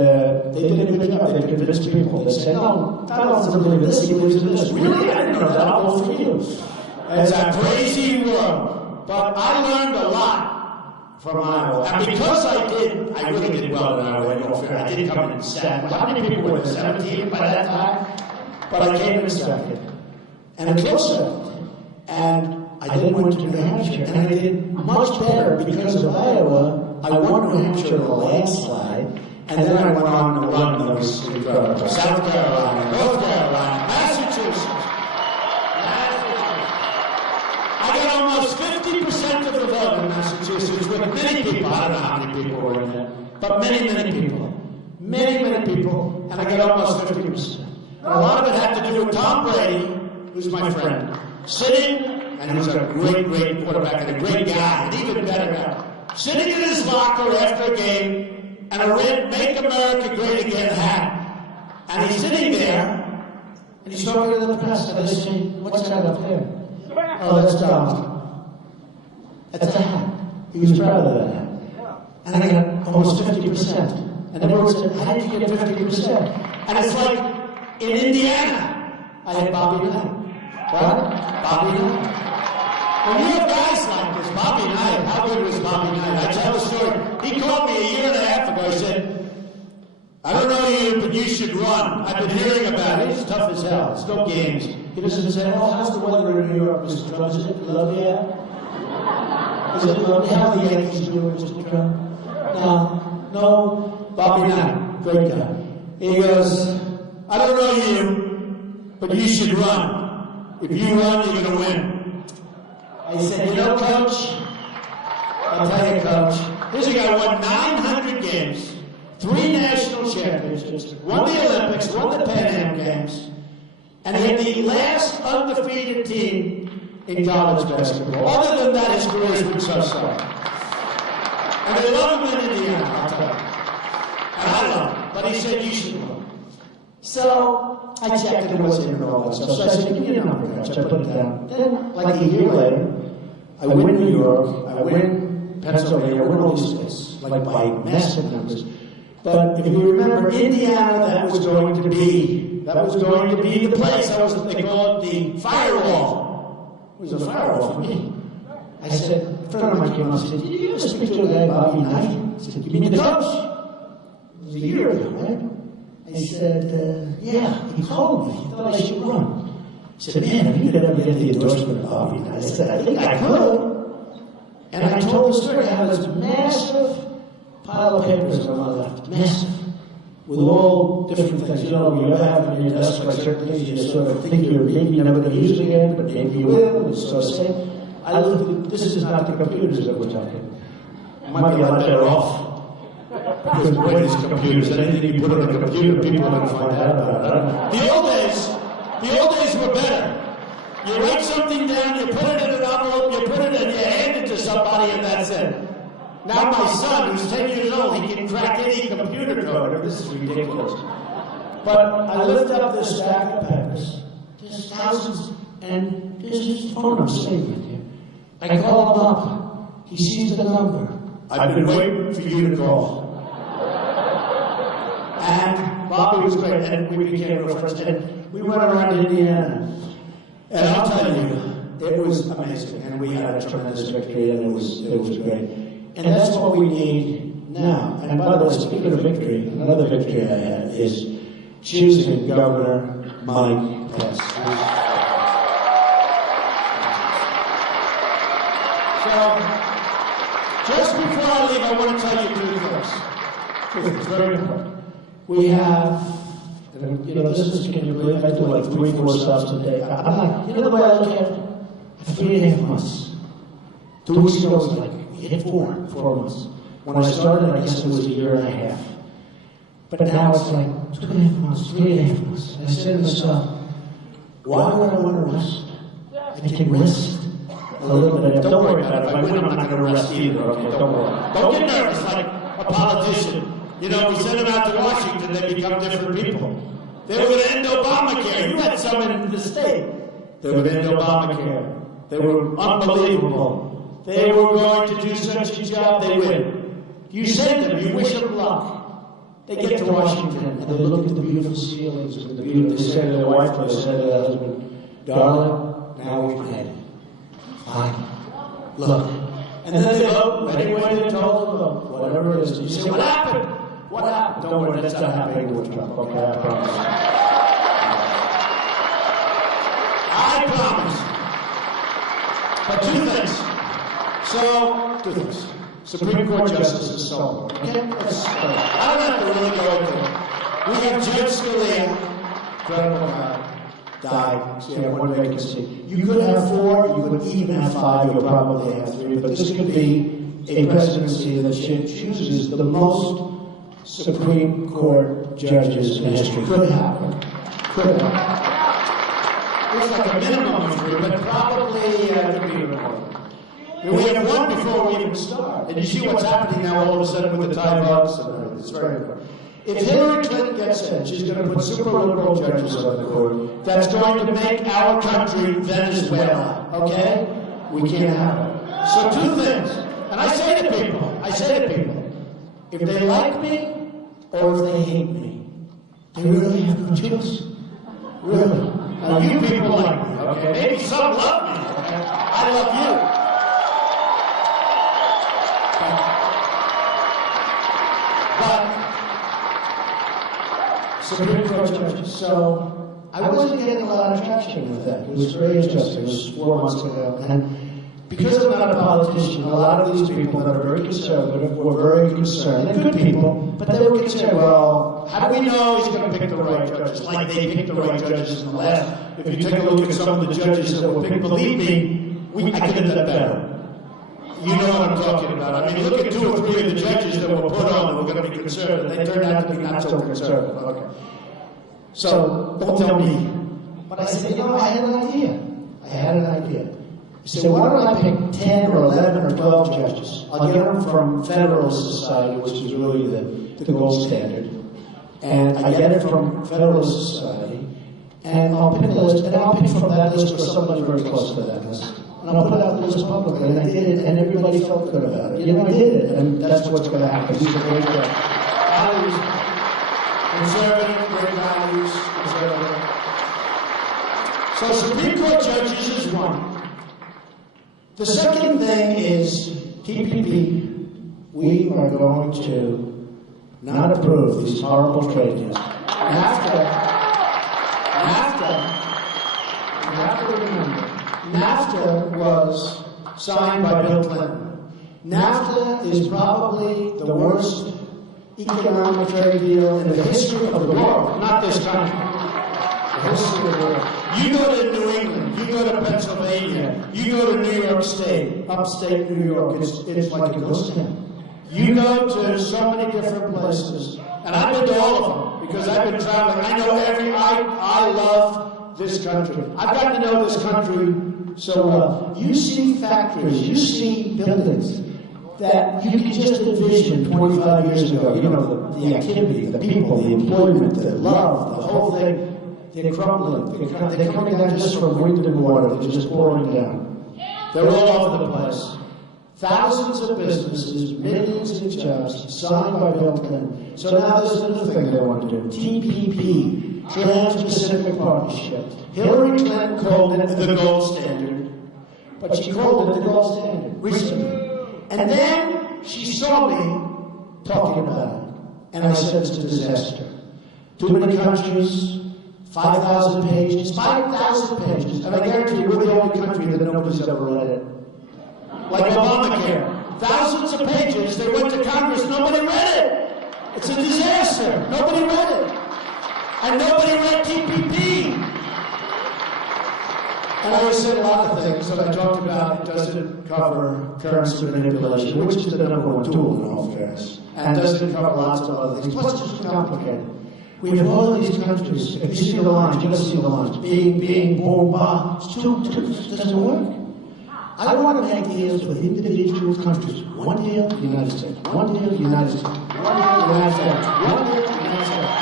they did a good job. They convinced people. They said, no, Donald doesn't believe this, he believes in this. Really? I didn't know that. I'll vote for you. It's a crazy world. But I learned a lot from Iowa. And because I really did well in Iowa, in all fairness. I did come in second. How many people were there? 17 by that time? But I came in second. And a close second. And I then went to New Hampshire. And I did much better because of Iowa. I won New Hampshire in a landslide. And then I went on to run those incredible. South Carolina, North Carolina, Massachusetts. I got almost 50% of the vote in Massachusetts with many people. I don't know how many people were in there, but many people. Many people, and I got almost 50%. And a lot of it had to do with Tom Brady, who's my friend, sitting, and he was a great quarterback and a great guy, an even better guy, sitting in his locker after a game, and a red Make America Great Again hat. And he's sitting there, and he's talking to the press, and they say, what's that up there? Oh, that's Donald. That's a hat. He was proud of that hat. And I got almost 50%. And everyone said, how did you get 50%? And it's like, in Indiana, I had Bobby Knight. What? Bobby Knight. When you have guys like this, Bobby Knight, how good was Bobby Knight? I tell a story. He called me a year and a half ago. He said, I don't know you, but you should run. I've been hearing about it. It's tough as hell. It's no games. He doesn't say, oh, how's the weather in New York, Mr. Trump? Is it lovely out? Is it lovely? How are the Yankees doing, Mr. Trump? No, Bobby Knight, great guy. He goes, I don't know you, but you should run. If you run, you're going to win. I said, you know, Coach, I'll tell you, Coach, here's a guy who won 900 games, 3 national championships, won the Olympics, won the Pan Am Games, and he had the last undefeated team in college basketball. Other than that, his career has been so slow. And they love him in Indiana, I'll tell you. And I love him, but he said, you should run. So I checked and wasn't in all that stuff. So I said, give me a number, Coach. I put it down. Then, like a year later, I win New York, I win Pennsylvania, I win all these states, like by massive numbers. But if you remember, Indiana, that was going to be the place. That was what they called the firewall. It was a firewall for me. I said, a friend of mine came up and said, did you ever speak to a guy, Bobby Knight? I said, you mean the coach? It was a year ago, right? I said, yeah, he called me. He thought I should run. He said, man, if you could ever get the endorsement of Bobby Knight. I said, I think I could. And I told the story how this massive pile of papers on my left, massive, with all different things. You know, you ever have in your desk like certain things you sort of think you're maybe never going to use again, but maybe you will. It's so safe. I looked at, this is not the computers that we're talking. I might be a lot better off. Because when it's computers, anything you put on a computer, people are going to find out about it. The old days were better. You write something down, you put it in an envelope, you put it and you hand it to somebody, and that's it. Now my son, who's 10 years old, he can crack any computer code. This is ridiculous. But I lift up this stack of papers. There's thousands, and there's his phone number saved right here. I call him up. He sees the number. I've been waiting for you to call. And Bobby was great, and we became real friends. And we went around Indiana. And I'll tell you, it was amazing. And we had a tremendous victory, and it was great. And that's what we need now. And by the way, speaking of victory, another victory I had is choosing Governor Mike Pence. So, just before I leave, I want to tell you 2 things. It's very important. We have, you know, this is, can you believe I do like 3-4 stops a day. I'm like, you know the way I look at it? 3.5 months. 2 weeks ago was like, hit 4 months. When I started, I guess it was a year and a half. But now it's like 2.5 months, 3.5 months. And I said to myself, why would I want to rest? I can rest a little bit. Don't worry about it. If I win, I'm not going to rest either. Okay, don't worry. Don't get nervous like a politician. You know, we send them out to Washington, they become different people. They were going to end Obamacare. You had some in the state. They were going to end Obamacare. They were unbelievable. They were going to do such a job, they win. You send them, you wish them luck. They get to Washington, and they look at the beautiful ceilings, and they say to their wife, or they say to their husband, darling, now we've made it. Fine. Look, And then they vote any way they're told to vote, whatever it is. You say, what happened? What happened? Don't worry, that's not happening with Trump. Okay, I promise. I promise. But two things. So, two things. Supreme Court Justice is so. Okay? I don't have to really go into it. We have Judge Scalia, incredible guy, died. So you have one vacancy. You could have 4, you could even have 5, you'll probably have 3, but this could be a presidency that chooses the most Supreme Court judges in history. Could happen. Could happen. Looks like a minimum of 3, but probably could be even more. And we have 1 before we even start. And you see what's happening now all of a sudden with the tie votes and everything. It's very important. If Hillary Clinton gets in, she's going to put super liberal judges on the court. That's going to make our country Venezuela. Okay? We can't have it. So 2 things. And I say to people, if they like me or if they hate me, they really have no choice. Really. Now you people like me, okay? Maybe some love me, okay? I love you. But Supreme Court judges. So I wasn't getting a lot of traction with that. It was very interesting. It was 4 months ago. And because I'm not a politician, a lot of these people that are very conservative were very concerned. They're good people, but they were concerned, well, how do we know he's going to pick the right judges? Like they picked the right judges in the last. If you take a look at some of the judges that were picked, believe me, I could have done better. You know what I'm talking about. I mean, look at 2 or 3 of the judges that were put on that were going to be conservative. They turned out to be not so conservative. Okay. So, don't tell me. But I said, I had an idea. I said, why don't I pick 10 or 11 or 12 judges? I'll get them from Federalist Society, which is really the gold standard. And I get it from Federalist Society. And I'll pick a list, and I'll pick from that list or somebody very close to that list. And I'll put out the list publicly, and I did it, and everybody felt good about it. I did it, and that's what's going to happen. These are great values. Conservative, great values, conservative. So Supreme Court judges is 1. The second thing is TPP. We are going to not approve these horrible trade deals. NAFTA was signed by Bill Clinton. NAFTA is probably the worst economic trade deal in the history of the world, not this country. The history of the world. You go to New England, you go to Pennsylvania, you go to New York State, upstate New York, it's like a ghost town. You go to so many different places, and I've been to all of them because I've been traveling. I know I love this country. I've gotten to know this country so well. You see factories, you see buildings that you can just envision 25 years ago. The activity, the people, the employment, the love, the whole thing. They're crumbling. They're coming down just from wind and water. They're just pouring down. They're all over the place. Thousands of businesses, millions of jobs, signed by Bill Clinton. So now there's another thing they want to do. TPP, Trans-Pacific Partnership. Hillary Clinton called it the gold standard. But she called it the gold standard recently. And then she saw me talking about it. And I said it's a disaster. Too many countries. 5,000 pages, 5,000 pages, and I guarantee you we're the only country that nobody's ever read it. Like Obamacare. Thousands of pages, they went to Congress, nobody read it. It's a disaster. Nobody read it. And nobody read TPP. And I always said a lot of things that I talked about. It doesn't cover currency manipulation, which is the number 1 tool in all fairness. And it doesn't cover lots of other things. Plus, it's just complicated. We have all of these countries. If you see the lines, you're going to see the lines. Being, boom, ba. It doesn't work. I want to make deals with individual countries. One deal, the United States. One deal, the United States. One deal, the United States. One deal, the United States.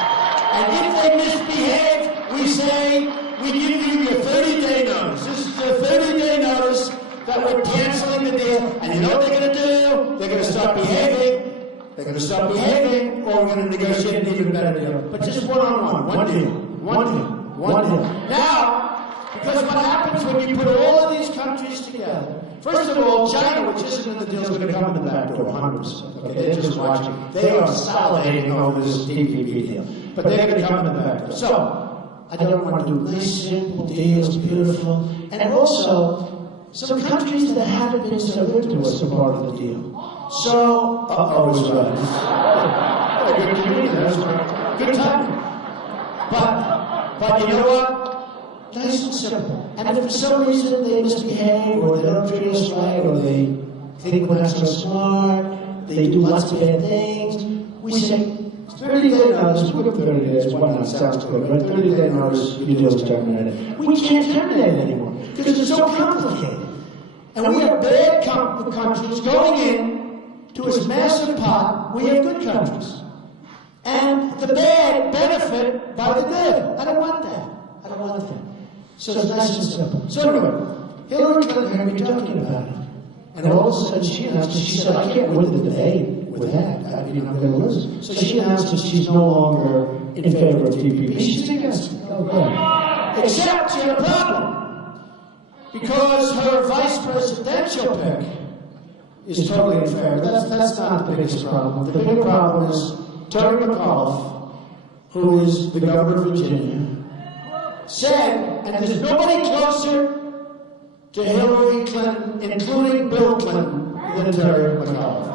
And if they misbehave, we say, we give you your 30-day notice. This is a 30-day notice that we're canceling the deal. And you know what they're going to do? They're going to start behaving. They're going to stop behaving, or we're going to negotiate an even better deal. But just one-on-one, one deal. Now, because what happens when you put all of these countries together, First of all, China, which isn't in the deal, is going to come in the back door, 100%. Okay, they're just watching. They are salivating over this TPP deal. But they're going to come in the back door. So, I don't want to do nice, simple deals, beautiful. And also, some countries that haven't been so good to us are part of the deal. So, it was right. Good community, that was right. Good timing. But you know what? Nice and simple. And if for some reason they misbehave, or they don't treat us right, or they think we're not so smart, they do lots of bad things, we say, 30-day notice, we give 30 days, why not? Sounds good, right? 30-day notice, your deal's terminated. We can't terminate it anymore, because it's so complicated. And we have bad countries going in to this massive pot. We have good countries. And the bad benefit by the good. I don't want that. I don't want that. So it's nice and simple. So anyway, Hillary Clinton heard me talking about it. And all of a sudden she announced, she said, I can't win the debate with that. I'm going to lose. So she announced that she's no longer in favor of TPP. She's against it. Okay. Except she had a problem. Because her vice presidential pick is totally unfair. That's not the biggest problem. The big problem is Terry McAuliffe, who is the governor of Virginia, said, and there's nobody closer to Hillary Clinton, including Bill Clinton, than Terry McAuliffe.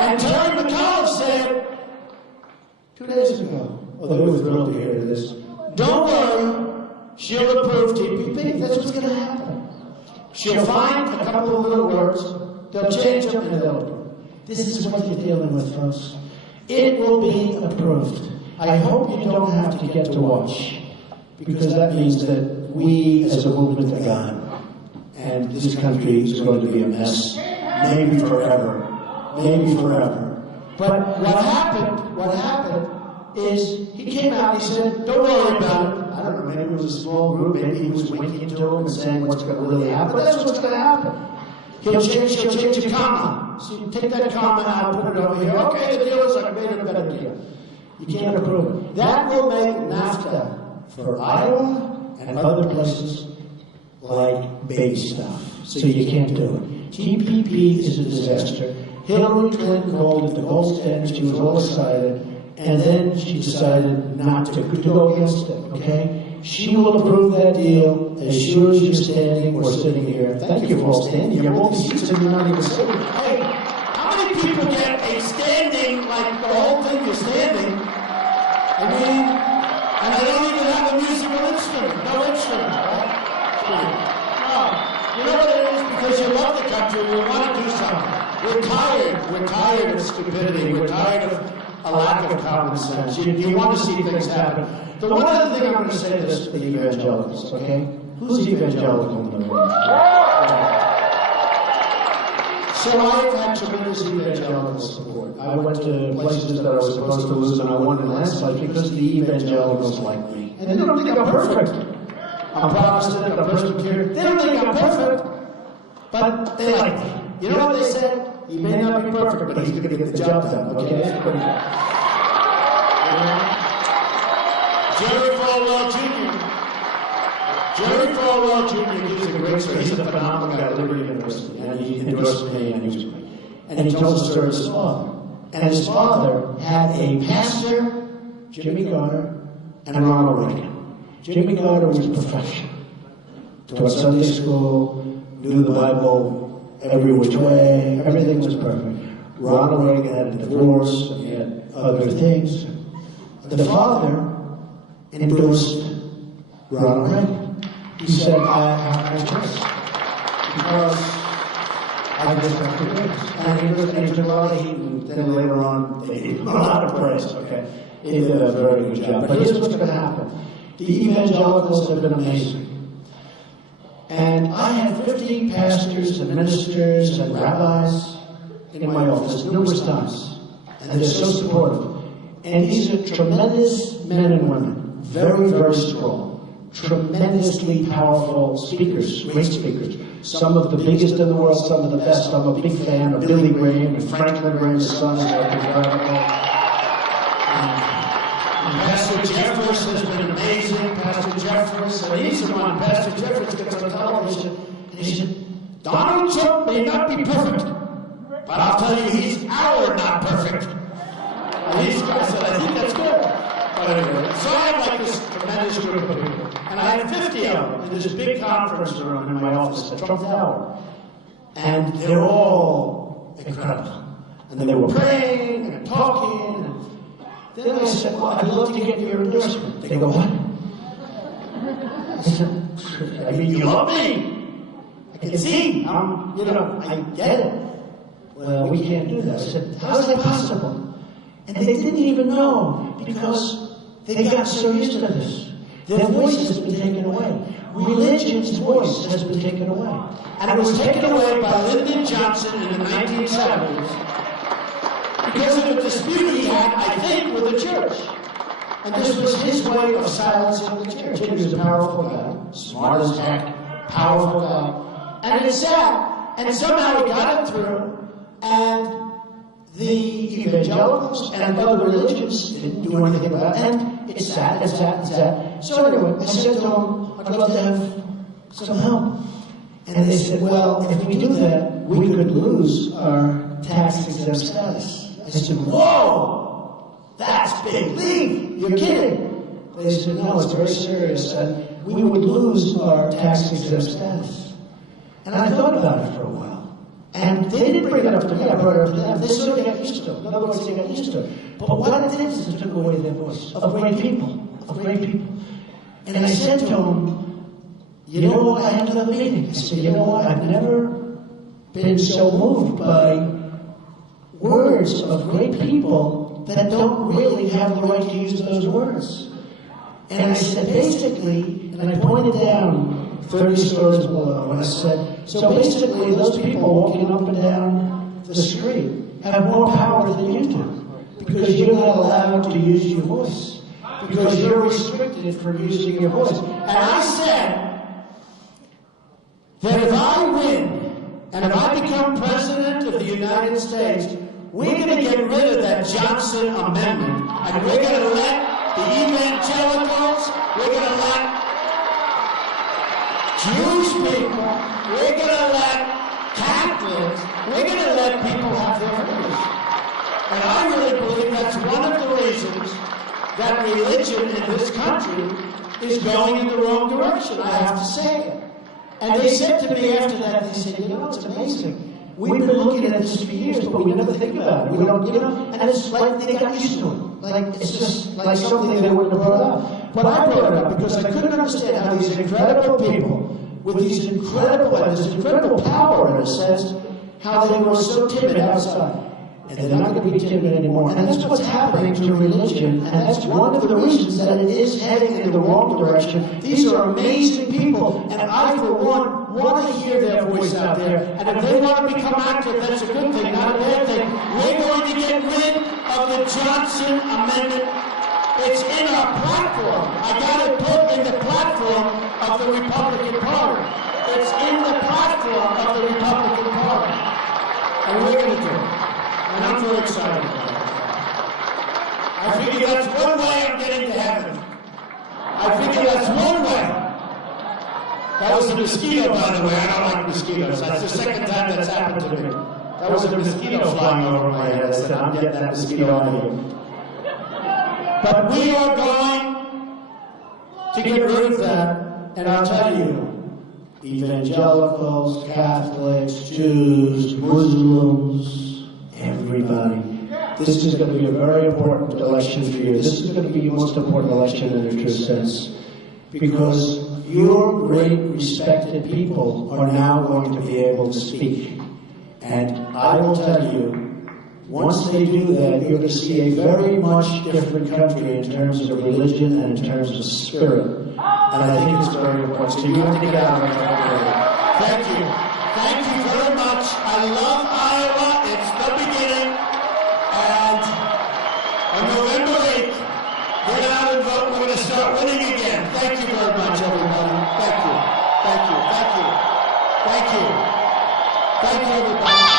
And Terry McAuliffe said 2 days ago, although he was thrilled to hear this, don't worry, she'll approve TPP. That's what's going to happen. She'll find a couple of little words, they'll change them, and they'll approve. This is what you're dealing with, folks. It will be approved. I hope you don't have to get to watch, because that means that we as a movement are gone. And this country is going to be a mess, maybe forever. Maybe forever. But what happened is he came out and he said, don't worry about it. I don't know, maybe it was a small group, maybe he was winking to him and saying what's going to really happen. But that's what's going to happen. She'll change a comma. So you take that comma out, put it over here. Okay, the deal is like made it a better deal. You can't approve it. That will make NAFTA for Iowa and other places like baby stuff. So you can't do it. TPP is a disaster. Hillary Clinton called it the gold standard. She was all excited. And then she decided not to go against it, okay? She will approve that deal as sure as you're standing or sitting here. Thank you for all standing. You have all these seats and you're not even sitting. Hey, how many people get a standing, like the whole thing you're standing? I mean, and they don't even have a musical instrument. No instrument, right? No. You know what it is? Because you love the country, you want to do something. We're tired. We're tired of stupidity. We're tired of a lack of common sense. You want to see things happen. The one other thing I'm going to say to this, the evangelicals, okay? Who's evangelical in the room? So I've had tremendous evangelical support. I went to places that I was supposed to lose, and I won in landslides because the evangelicals like me. And they don't think I'm perfect. I'm Protestant, I'm Presbyterian. They don't think I'm perfect, but they like me. You know what they said? He may not be perfect, but he's going to get the job done. Okay, that's pretty good. Jerry Falwell Jr. He's a great story. He's a phenomenal guy at Liberty University, and he endorsed me, and he was great. And he told the story of his father. And his father had a pastor, Jimmy Carter, and Ronald Reagan. Jimmy Carter was a professional. Taught Sunday school, knew the Bible every which way, everything was perfect. Ronald Reagan had a divorce, and he had other things. The father endorsed Ronald Reagan. He said, I just, because I just have to do this. And he did a lot of heat, and then later on, they gave him a lot of praise, okay? He did a very good job. But here's what's going to happen. The evangelicals have been amazing. And I had 50 pastors and ministers and rabbis in my office numerous times. And they're so supportive. And these are tremendous men and women. Very, very strong. Tremendously powerful speakers. Great speakers. Some of the biggest in the world, some of the best. I'm a big fan of Billy Graham and Franklin Graham's son. Pastor Jeffers has been amazing. Pastor Jeffers, he's the one. Pastor Jeffers gets on television And he said, Donald Trump may not be perfect, but I'll tell you, he's our not perfect. And I said, I think that's good. But anyway, so I had like this tremendous group of people. And I had 50 of them in this big conference room in my office at Trump Tower. And they were all incredible. And they were praying and talking. And then I said, well, I'd love to get your endorsement. They go, what? I said, I mean, you love me. I can see. I get it. Well, we can't do that. I said, how is that possible? And they didn't even know because they got so used to this. Their voice has been taken away. Religion's voice has been taken away. And it was taken away by Lyndon Johnson in the 1970s because of a dispute he had, I think, with the church. And this was his way of silencing the church. He was a powerful guy, smart as heck, powerful guy. And it's sad. And somehow he got it through. And the evangelicals and other religions didn't do anything about it. And it's sad, it's sad, it's sad. So anyway, I said to them, I'd love to have some help. And they said, well, if we do that, we could lose our tax-exempt status. I said, whoa, that's big league. You're kidding. They said, no, it's very serious. And we would lose our tax-exempt status. And I thought about it for a while. And they didn't bring it up to me, I brought it up to them. They sort of got used to it. In other words, they got used to it. But what it did is it took away their voice of great people, And I said to them, you know what, I had another meeting. I said, you know what, I've never been so moved by words of great people that don't really have the right to use those words. And I said, basically, and I pointed down 30 stories below, and I said, so basically those people walking up and down the street have more power than you do, because you're not allowed to use your voice, because you're restricted from using your voice. And I said that if I win, and if I become president of the United States, we're going to get rid of that Johnson Amendment, and we're going to let the evangelicals, we're going to let Jewish people, we're going to let Catholics, we're going to let people have their voice. And I really believe that's one of the reasons that religion in this country is going in the wrong direction, I have to say. And they said to me after that, they said, you know, it's amazing. We've been looking at this for years, but we never think about it. We don't, and it's like they got used to it. Like, it's just like something they wouldn't have brought up. But I brought it up because I couldn't understand how these incredible people, with these this incredible power in a sense, how they were so timid outside. And they're not going to be timid anymore. And that's what's happening to religion. And that's one of the reasons that it is heading in the wrong direction. These are amazing people. And I, for one, want to hear their voice out there. And if they want to become active, that's a good thing, not a bad thing. We're going to get rid of the Johnson Amendment. It's in our platform. I got it put in the platform of the Republican Party. It's in the platform of the Republican Party. And we're going to do it. And I'm very excited about it. I figure that's one way I'm getting to heaven. I figure that's one way. That was a mosquito, by the way. I don't like mosquitoes. That's the second time that's happened to me. That was a mosquito flying over my head. I said, I'm getting that mosquito out of here. But we are going to get rid of that. And I'll tell you, evangelicals, Catholics, Jews, Muslims, everybody. This is going to be a very important election for you. This is going to be the most important election in a true sense. Because your great respected people are now going to be able to speak. And I will tell you, once they do that, you're going to see a very much different country in terms of religion and in terms of spirit. And I think it's very important. So you have to get out of it. Thank you. Thank you very much. I love Iowa. It's the beginning. And on November 8th, get out and vote. We're going to start winning again. Thank you very much, everybody. Thank you. Thank you. Thank you. Thank you. Thank you, everybody.